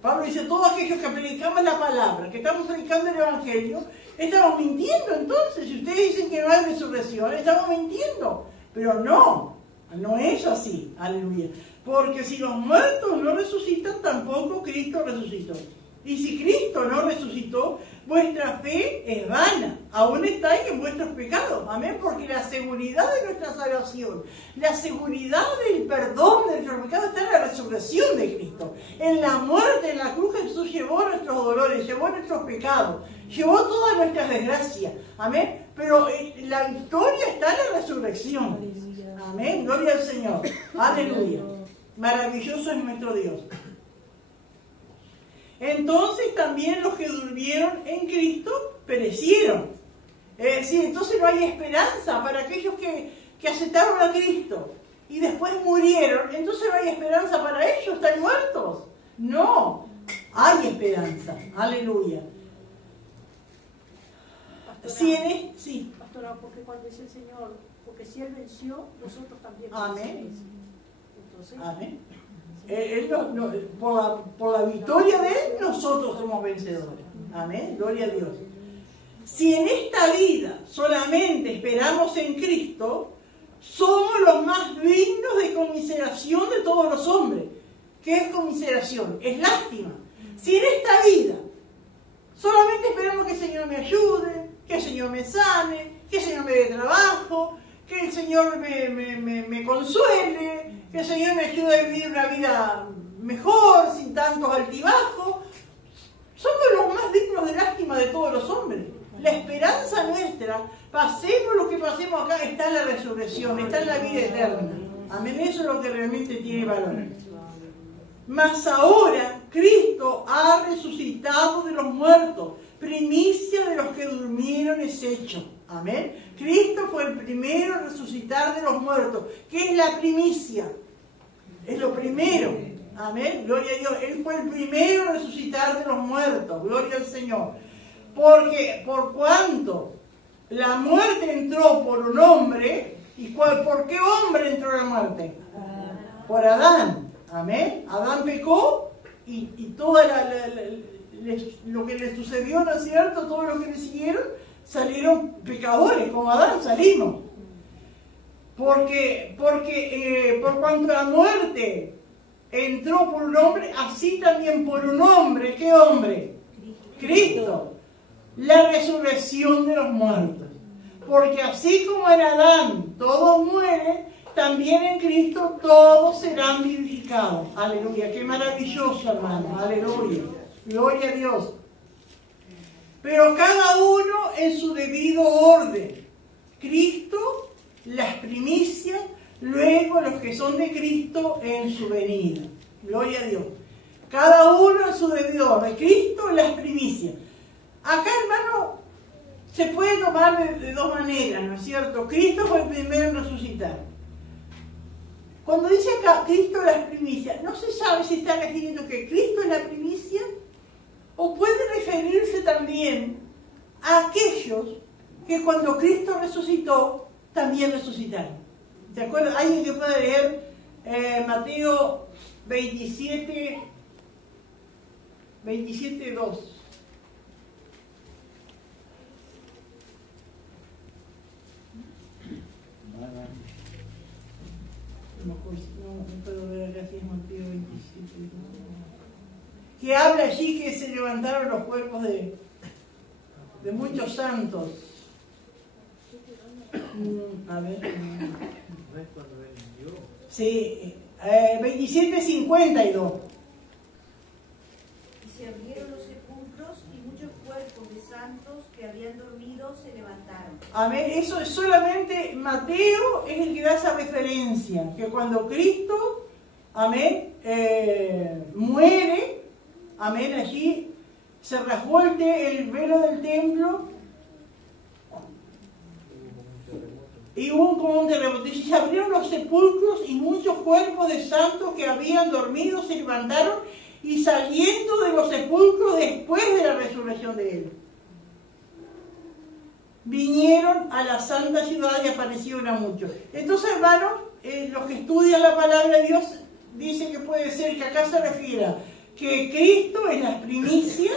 Pablo dice, todos aquellos que predicamos la palabra, que estamos predicando el Evangelio, estamos mintiendo entonces. Si ustedes dicen que no hay resurrección, estamos mintiendo. Pero no es así, aleluya. Porque si los muertos no resucitan, tampoco Cristo resucitó. Y si Cristo no resucitó, vuestra fe es vana, aún estáis en vuestros pecados. Amén, porque la seguridad de nuestra salvación, la seguridad del perdón de nuestros pecados está en la resurrección de Cristo. En la muerte, en la cruz, Jesús llevó nuestros dolores, llevó nuestros pecados, llevó todas nuestras desgracias. Amén, pero la victoria está en la resurrección. Amén, gloria al Señor. Aleluya. Maravilloso es nuestro Dios. Entonces también los que durmieron en Cristo perecieron. Es decir, entonces no hay esperanza para aquellos que aceptaron a Cristo y después murieron. Entonces no hay esperanza para ellos, están muertos. No, hay esperanza. Aleluya. Sí. Pastora, porque cuando dice el Señor, porque si Él venció, nosotros también vencemos. Amén. Entonces, amén. Por la victoria de Él, nosotros somos vencedores. Amén, gloria a Dios. Si en esta vida solamente esperamos en Cristo, somos los más dignos de conmiseración de todos los hombres. ¿Qué es conmiseración? Es lástima. Si en esta vida solamente esperamos que el Señor me ayude, que el Señor me sane, que el Señor me dé trabajo, que el Señor me consuele, que el Señor me ayude a vivir una vida mejor, sin tantos altibajos, somos los más dignos de lástima de todos los hombres. La esperanza nuestra, pasemos lo que pasemos acá, está en la resurrección, está en la vida eterna. Amén, eso es lo que realmente tiene valor. Mas ahora Cristo ha resucitado de los muertos, primicia de los que durmieron es hecho. Amén. Cristo fue el primero en resucitar de los muertos. ¿Qué es la primicia? Es lo primero. Amén. Gloria a Dios. Él fue el primero en resucitar de los muertos. Gloria al Señor. Porque por cuanto la muerte entró por un hombre, ¿y por qué hombre entró la muerte? Por Adán. Amén. Adán pecó y todo lo que le sucedió, ¿no es cierto? Todo lo que le siguieron, salieron pecadores, como Adán salimos. Porque por cuanto la muerte entró por un hombre, así también por un hombre. ¿Qué hombre? Cristo. La resurrección de los muertos. Porque así como en Adán todos mueren, también en Cristo todos serán vivificados. Aleluya. Qué maravilloso, hermano. Aleluya. Gloria a Dios. Pero cada uno en su debido orden. Cristo, las primicias, luego los que son de Cristo en su venida. Gloria a Dios. Cada uno en su debido orden. Cristo, las primicias. Acá, hermano, se puede tomar de dos maneras, ¿no es cierto? Cristo fue el primero en resucitar. Cuando dice acá Cristo las primicias, no se sabe si está refiriendo que Cristo es la primicia o puede referirse también a aquellos que cuando Cristo resucitó, también resucitaron. ¿Se acuerdan? Alguien que pueda leer Mateo 27, 2. No puedo ver acá si es Mateo 27, que habla allí que se levantaron los cuerpos de muchos santos. A ver. Sí, 27:52. Y se abrieron los sepulcros y muchos cuerpos de santos que habían dormido se levantaron. Amén. Eso es solamente Mateo, es el que da esa referencia, que cuando Cristo, amén, muere, amén, allí se rasgó el velo del templo y hubo como un terremoto. Y se abrieron los sepulcros y muchos cuerpos de santos que habían dormido se levantaron y saliendo de los sepulcros después de la resurrección de él, vinieron a la santa ciudad y aparecieron a muchos. Entonces, hermanos, los que estudian la palabra de Dios dicen que puede ser que acá se refiera que Cristo es las primicias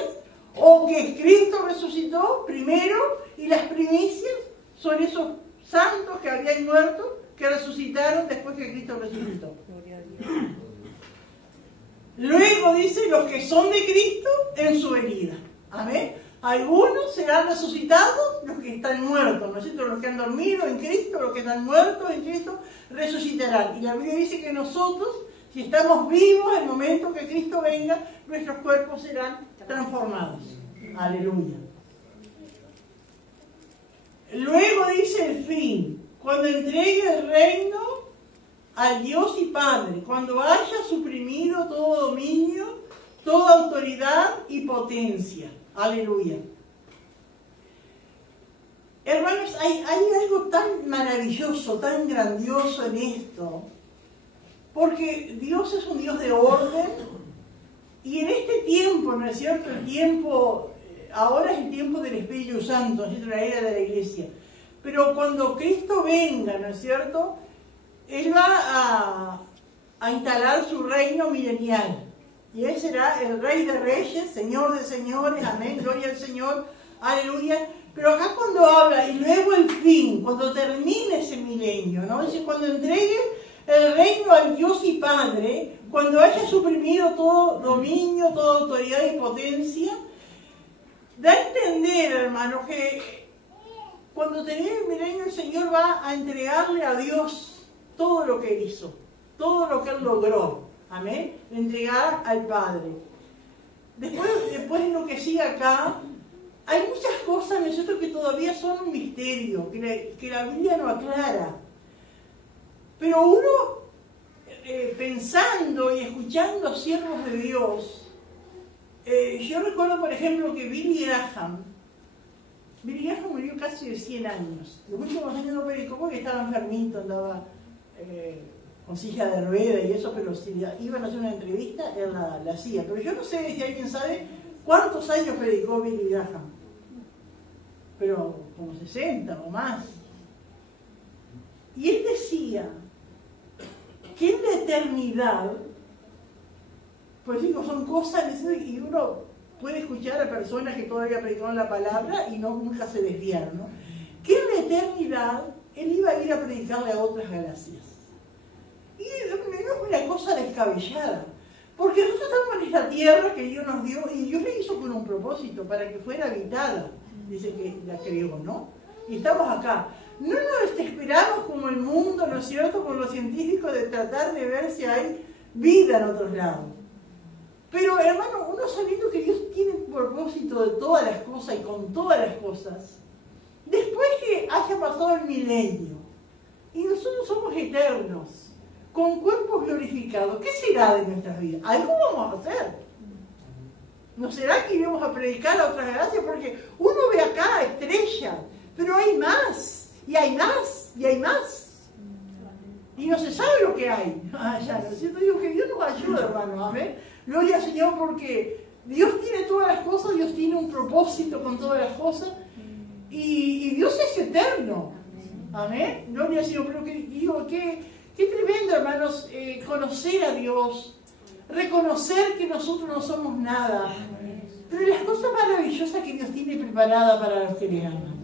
o que Cristo resucitó primero y las primicias son esos santos que habían muerto que resucitaron después que Cristo resucitó. Luego dice los que son de Cristo en su venida. Amén. Algunos serán resucitados, los que están muertos, ¿no es cierto? Los que han dormido en Cristo, los que están muertos en Cristo, resucitarán. Y la Biblia dice que nosotros, si estamos vivos en el momento que Cristo venga, nuestros cuerpos serán transformados. Aleluya. Luego dice el fin, cuando entregue el reino al Dios y Padre, cuando haya suprimido todo dominio, toda autoridad y potencia. Aleluya. Hermanos, hay algo tan maravilloso, tan grandioso en esto, porque Dios es un Dios de orden, y en este tiempo, ¿no es cierto? El tiempo, ahora es el tiempo del Espíritu Santo, ¿no es cierto? La era de la iglesia. Pero cuando Cristo venga, ¿no es cierto? Él va a instalar su reino milenial. Y Él será el Rey de Reyes, Señor de Señores, amén, gloria al Señor, aleluya. Pero acá cuando habla, y luego el fin, cuando termine ese milenio, ¿no? Dice, cuando entregue el reino al Dios y Padre, cuando haya suprimido todo dominio, toda autoridad y potencia, da a entender, hermano, que cuando termine el milenio el Señor va a entregarle a Dios todo lo que Él hizo, todo lo que Él logró. Amén, entregar al Padre. Después de lo que sigue acá, hay muchas cosas, nosotros, que todavía son un misterio, que la Biblia no aclara. Pero uno, pensando y escuchando a siervos de Dios, yo recuerdo, por ejemplo, que Billy Graham murió casi de 100 años. Los últimos años no predicó porque estaba enfermito, andaba con silla de rueda y eso, pero si iban a hacer una entrevista, él la hacía. Pero yo no sé si alguien sabe cuántos años predicó Billy Graham. Pero como 60 o más. Y él decía que en la eternidad, pues digo, son cosas y uno puede escuchar a personas que todavía predicaron la palabra y nunca se desviaron, ¿no? Que en la eternidad él iba a ir a predicarle a otras galaxias. Y no es una cosa descabellada, porque nosotros estamos en esta tierra que Dios nos dio, y Dios le hizo con un propósito, para que fuera habitada, dice que la creó, ¿no? Y estamos acá. No nos esperamos como el mundo, ¿no es cierto?, con los científicos, de tratar de ver si hay vida en otros lados. Pero, hermano, uno sabiendo que Dios tiene un propósito de todas las cosas y con todas las cosas, después que haya pasado el milenio, y nosotros somos eternos, con cuerpos glorificados, ¿qué será de nuestras vidas? Algo vamos a hacer. ¿No será que iremos a predicar a otras galaxias? Porque uno ve acá estrellas, pero hay más, y hay más, y hay más. Y no se sabe lo que hay. Ya, ¿no es cierto? Digo que Dios nos ayuda, hermano, amén. Gloria al Señor, porque Dios tiene todas las cosas, Dios tiene un propósito con todas las cosas, y Dios es eterno. Amén. Gloria al Señor. Pero que digo, qué Qué tremendo, hermanos, conocer a Dios, reconocer que nosotros no somos nada, pero las cosas maravillosas que Dios tiene preparada para los que le aman.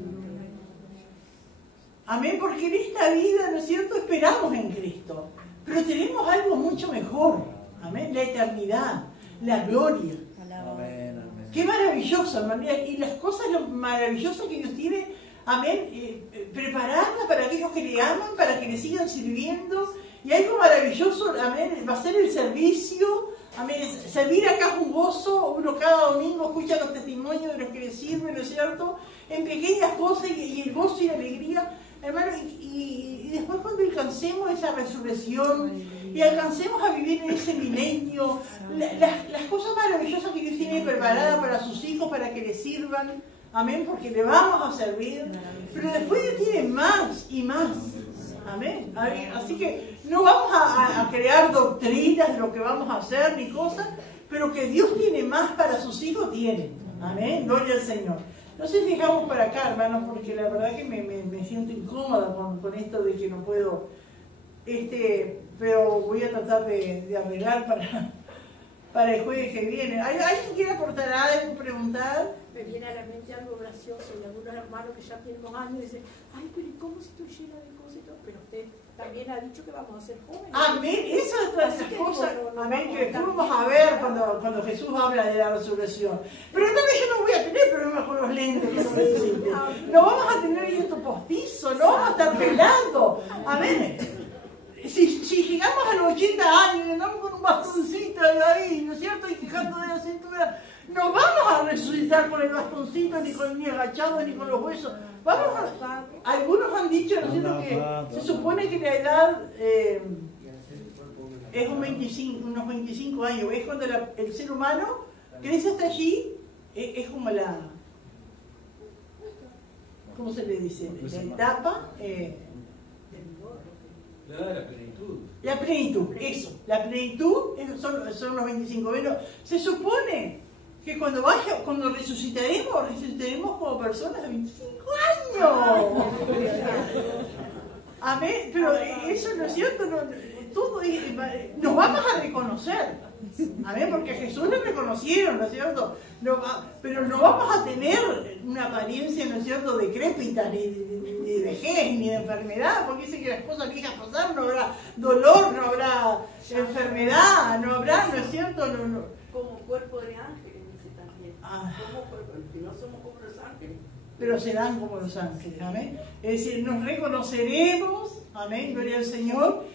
Amén, porque en esta vida, ¿no es cierto?, esperamos en Cristo, pero tenemos algo mucho mejor. Amén, la eternidad, la gloria. Amén, amén. Qué maravilloso, hermano. Y las cosas maravillosas que Dios tiene, amén, prepararla para aquellos que le aman, para que le sigan sirviendo. Y algo maravilloso, amén, va a ser el servicio. Amén, servir acá es un gozo. Uno cada domingo escucha los testimonios de los que le sirven, ¿no es cierto?, en pequeñas cosas, y el gozo y la alegría, hermano. Y después, cuando alcancemos esa resurrección y alcancemos a vivir en ese milenio, las cosas maravillosas que Dios tiene preparadas para sus hijos, para que le sirvan, amén, porque le vamos a servir, pero después Dios tiene más y más, amén. Así que no vamos a crear doctrinas de lo que vamos a hacer ni cosas, pero que Dios tiene más para sus hijos, tiene, amén, gloria al Señor. No sé si dejamos para acá, hermanos, porque la verdad que me siento incómoda con esto de que no puedo, pero voy a tratar de arreglar para el jueves que viene. ¿Alguien quiere aportar algo, preguntar? Me viene a la mente algo gracioso, y algunos hermanos que ya tienen años dicen, ay, pero ¿y cómo si estoy llena de cosas y todo? Pero usted también ha dicho que vamos a ser jóvenes. Amén, esa es otra de las cosas, amén, que después vamos a ver cuando Jesús habla de la resurrección. Pero también yo no voy a tener problemas con los lentes que no necesiten. No vamos a tener esto postizo, no vamos a estar pelando. Amén. Si llegamos a los 80 años y andamos con un bastoncito ahí, ¿no es cierto?, y fijando de la cintura, no vamos a resucitar con el bastoncito, ni agachados, ni con los huesos. Algunos han dicho, ¿no es cierto?, que se supone que la edad es unos 25 años. Es cuando el ser humano crece hasta allí, es como ¿cómo se le dice? La etapa... La plenitud. La plenitud, eso. La plenitud son los 25. Bueno, se supone que cuando resucitaremos como personas de 25 años. Amén. Pero eso no es cierto. Nos vamos a reconocer. Amén, porque a Jesús lo reconocieron, ¿no es cierto? Pero no vamos a tener una apariencia, ¿no es cierto?, decrépita, ni de vejez, ni de enfermedad, porque dice que las cosas viejas pasaron, no habrá dolor, no habrá enfermedad, no habrá, ¿no es cierto? Como cuerpo de ángeles, dice también. Como cuerpo, que no somos como los ángeles. Pero serán como los ángeles, amén. Es decir, nos reconoceremos, amén, gloria al Señor.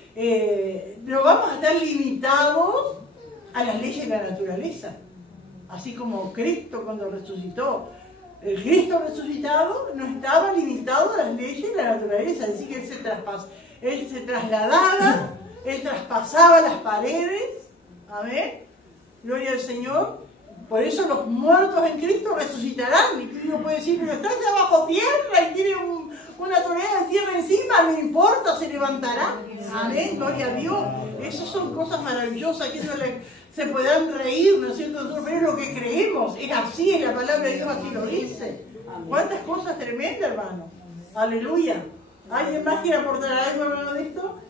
No vamos a estar limitados a las leyes de la naturaleza, así como Cristo cuando resucitó. El Cristo resucitado no estaba limitado a las leyes de la naturaleza, es decir, que Él se trasladaba, Él traspasaba las paredes, amén, gloria al Señor. Por eso los muertos en Cristo resucitarán. Y uno puede decir, pero está allá bajo tierra y tiene una tonelada de tierra encima, no importa, se levantará. Amén, gloria a Dios. Esas son cosas maravillosas que se podrán reír, ¿no es cierto? Pero es lo que creemos, es así, la palabra de Dios así lo dice. ¿Cuántas cosas tremendas, hermano? Aleluya. ¿Alguien más quiere aportar algo, hermano, de esto?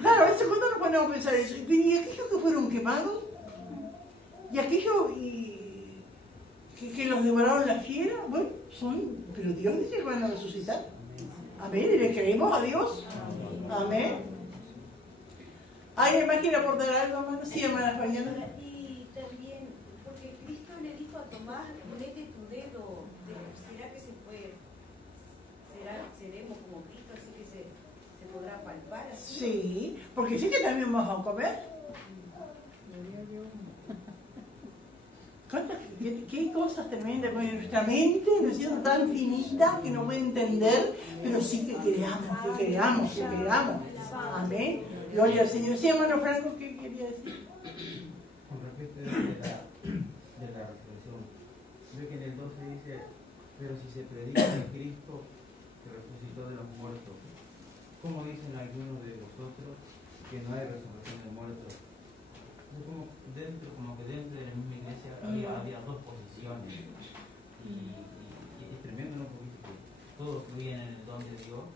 Claro, a veces cuando nos ponemos a pensar eso, ¿y aquellos que fueron quemados? ¿Y aquellos que los devoraron las fieras? Bueno, pero Dios dice que van a resucitar. Amén, ¿y le creemos a Dios? Amén. ¿Alguien más quiere aportar algo, hermano? Sí, hermana Fabiana. Y también, porque Cristo le dijo a Tomás, mete tu dedo, ¿será que se puede? ¿Seremos como Cristo, así que se podrá palpar? Así? Sí, porque sí que también vamos a comer. ¿Qué cosas tremendas con nuestra mente, no es cierto, tan finita que no puede entender, pero sí que creamos. Amén. Gloria al Señor. Sí, hermano Franco, ¿qué quería decir? Con respecto de la resurrección, creo que en el 12 dice, pero si se predica de Cristo que resucitó de los muertos, ¿cómo dicen algunos de vosotros que no hay resurrección de muertos? Como que dentro de la misma iglesia había dos posiciones, y es tremendo, ¿no? Porque todos fluyen en el don de Dios,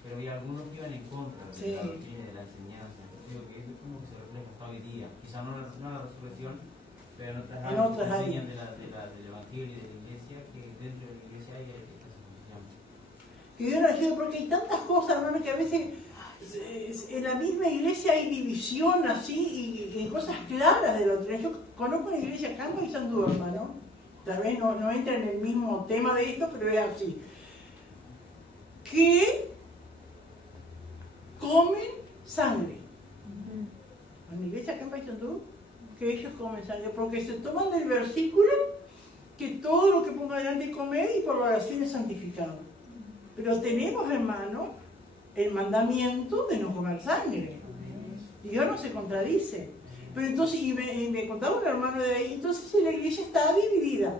pero había algunos que iban en contra Sí. de la doctrina, de la enseñanza. Entonces digo que eso es como que se refleja hasta hoy día. Quizá no la resurrección, pero en otras áreas que enseñan del Evangelio y de la Iglesia, que dentro de la Iglesia hay esta suposición. Que Dios nos ayude, porque hay tantas cosas, hermano, que a veces en la misma iglesia hay división así y en cosas claras de doctrina. Yo conozco una iglesia acá en Paysandú, hermano. Tal vez no entra en el mismo tema de esto, pero es así. Que comen sangre. En la iglesia acá en Paysandú, que ellos comen sangre, porque se toman del versículo que todo lo que ponga delante comer y por la oración es santificado. Pero tenemos, hermano, el mandamiento de no comer sangre. Dios no se contradice. Pero entonces, y me contaba un hermano de ahí, entonces la iglesia está dividida,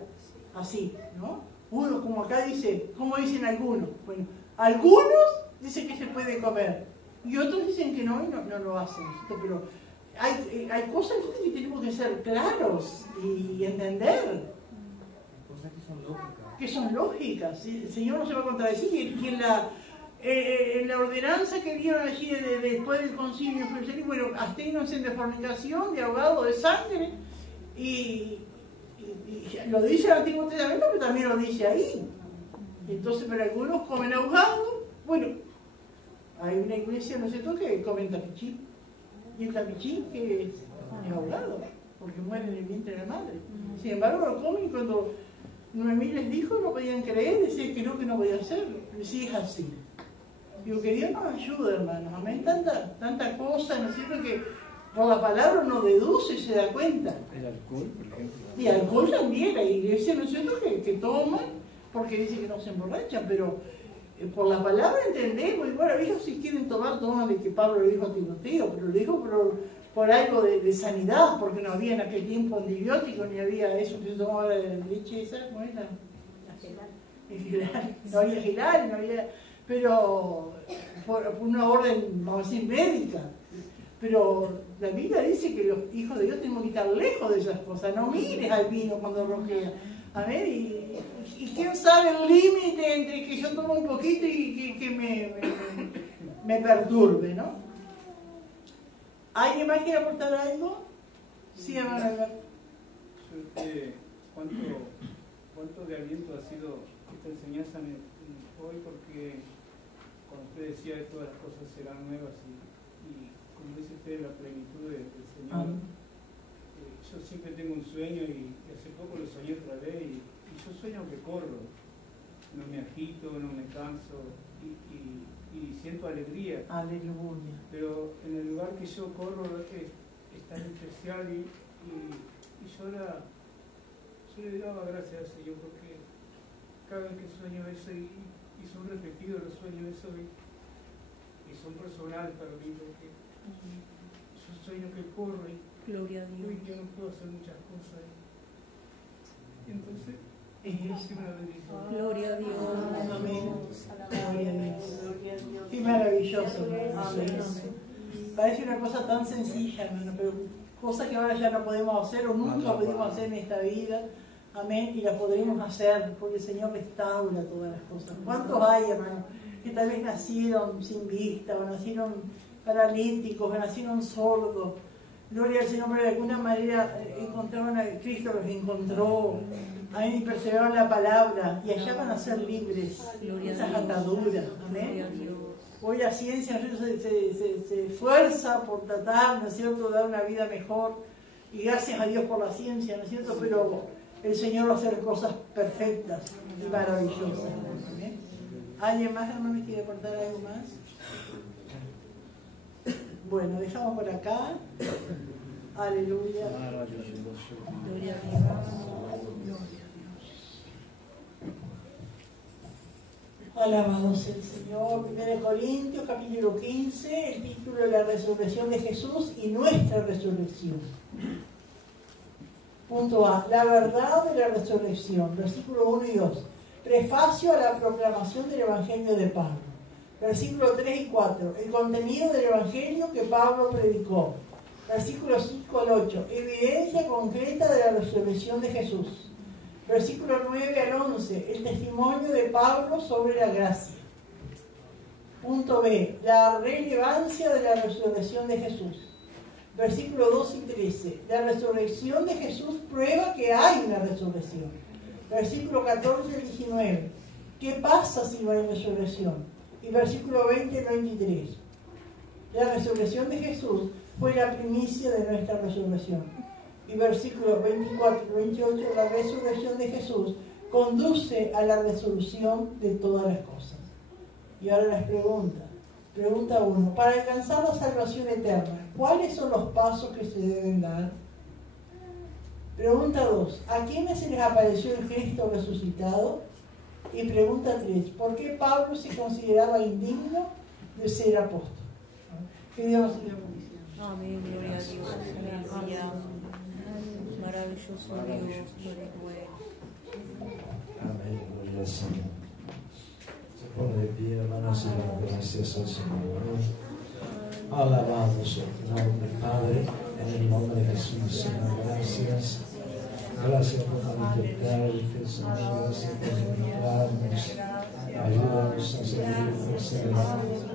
así, ¿no? Uno, como acá dice, como dicen algunos, bueno, algunos dicen que se puede comer, y otros dicen que no, y no lo hacen, ¿cierto? Pero hay cosas que tenemos que ser claros y entender. Cosas que son lógicas. Que son lógicas, ¿sí? El Señor no se va a contradecir, y en la ordenanza que dieron allí después del concilio, bueno, absténganse de fornicación, de ahogado, de sangre, y lo dice el Antiguo Testamento, pero también lo dice ahí. Entonces, pero algunos comen ahogado. Bueno, hay una iglesia, ¿no es cierto?, que comen tapichín, y el tapichín que es ahogado, porque muere en el vientre de la madre. Sin embargo, lo comen, y cuando Noemí les dijo, no podían creer, decían que no podía hacerlo. Sí, es así. Digo, que Dios nos ayude, hermanos. Amén. Tanta cosa, ¿no es cierto?, que por la palabra uno deduce y se da cuenta. El alcohol, por ejemplo. Y alcohol también. Hay iglesias, ¿no es cierto?, que toman, porque dicen que no se emborrachan, pero por la palabra entendemos. Y bueno, ellos si quieren tomar, toman, de que Pablo le dijo a Timoteo, pero lo dijo por algo de sanidad, porque no había en aquel tiempo antibióticos, ni había eso que se tomaba de leche esa, ¿cómo era? No había gelal, no había... Pero por una orden, vamos a decir, médica. Pero la Biblia dice que los hijos de Dios tenemos que estar lejos de esas cosas. No mires al vino cuando rojea. A ver, y quién sabe el límite entre que yo tomo un poquito y que me perturbe, ¿no? ¿Alguien más quiere aportar algo? Sí, hermano. ¿Cuánto de aliento ha sido esta enseñanza hoy? Porque cuando usted decía que todas las cosas serán nuevas y como dice usted, la plenitud del Señor, yo siempre tengo un sueño y hace poco lo soñé otra vez y yo sueño que corro, no me agito, no me canso y siento alegría. Aleluya. Pero en el lugar que yo corro es tan especial y yo le daba gracias al Señor porque cada vez que sueño eso y son repetidos los sueños eso y son personales para mí porque yo sueño que corro y Gloria a Dios. Yo no puedo hacer muchas cosas y entonces es una bendición. Gloria a Dios. Amén. Gloria a Dios. Qué maravilloso. Amén. Parece una cosa tan sencilla, hermano, pero cosa que ahora ya no podemos hacer o nunca pudimos hacer en esta vida. Amén. Y la podremos hacer porque el Señor restaura todas las cosas. ¿Cuántos hay, hermano, que tal vez nacieron sin vista o nacieron paralíticos o nacieron sordos? Gloria al Señor, pero de alguna manera encontraron a Cristo, los encontró. Amén, y perseveraron la palabra y allá van a ser libres de esas ataduras. Amén. Hoy la ciencia se esfuerza por tratar, ¿no es cierto?, de dar una vida mejor y gracias a Dios por la ciencia, ¿no es cierto?, pero el Señor va a hacer cosas perfectas y maravillosas. ¿Amén? ¿Alguien más, hermano, quiere aportar algo más? Bueno, dejamos por acá. Aleluya. Gloria a Dios. Alabado sea el Señor. 1 Corintios capítulo 15, el título de la resurrección de Jesús y nuestra resurrección. Punto A. La verdad de la resurrección. Versículo 1 y 2. Prefacio a la proclamación del Evangelio de Pablo. Versículo 3 y 4. El contenido del Evangelio que Pablo predicó. Versículos 5 al 8. Evidencia concreta de la resurrección de Jesús. Versículo 9 al 11. El testimonio de Pablo sobre la gracia. Punto B, la relevancia de la resurrección de Jesús. Versículos 2 y 13. La resurrección de Jesús prueba que hay una resurrección. Versículo 14 y 19. ¿Qué pasa si no hay resurrección? Y versículo 20 y 23. La resurrección de Jesús fue la primicia de nuestra resurrección. Y versículos 24 y 28. La resurrección de Jesús conduce a la resolución de todas las cosas. Y ahora las preguntas. Pregunta 1. Para alcanzar la salvación eterna, ¿cuáles son los pasos que se deben dar? Pregunta 2. ¿A quiénes se les apareció el Cristo resucitado? Y pregunta 3. ¿Por qué Pablo se consideraba indigno de ser apóstol? Que Dios nos siga bendiciendo. Amén. Gloria a Dios. Aleluya. Maravilloso Dios, tú eres bueno. Amén. Gloria al Señor. Pone de pie, hermanos, y damos gracias al Señor. Alabamos el nombre del Padre, en el nombre de Jesús, Señor. Gracias. Gracias por manifestarte, Señor. Gracias por ministrarnos. Ayúdanos a seguir perseverando.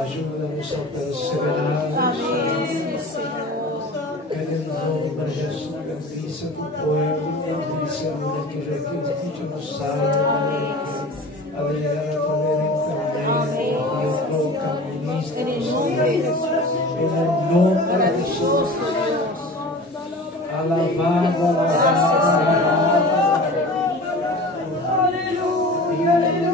Ayúdanos a perseverar. En el nombre de Jesús, bendice a tu pueblo, bendice a aquellos que escuchan los salmos, a llegar a través de internet, Dios toca, ministra, en el nombre de Jesús. Alabado, alabado. Aleluya, aleluya.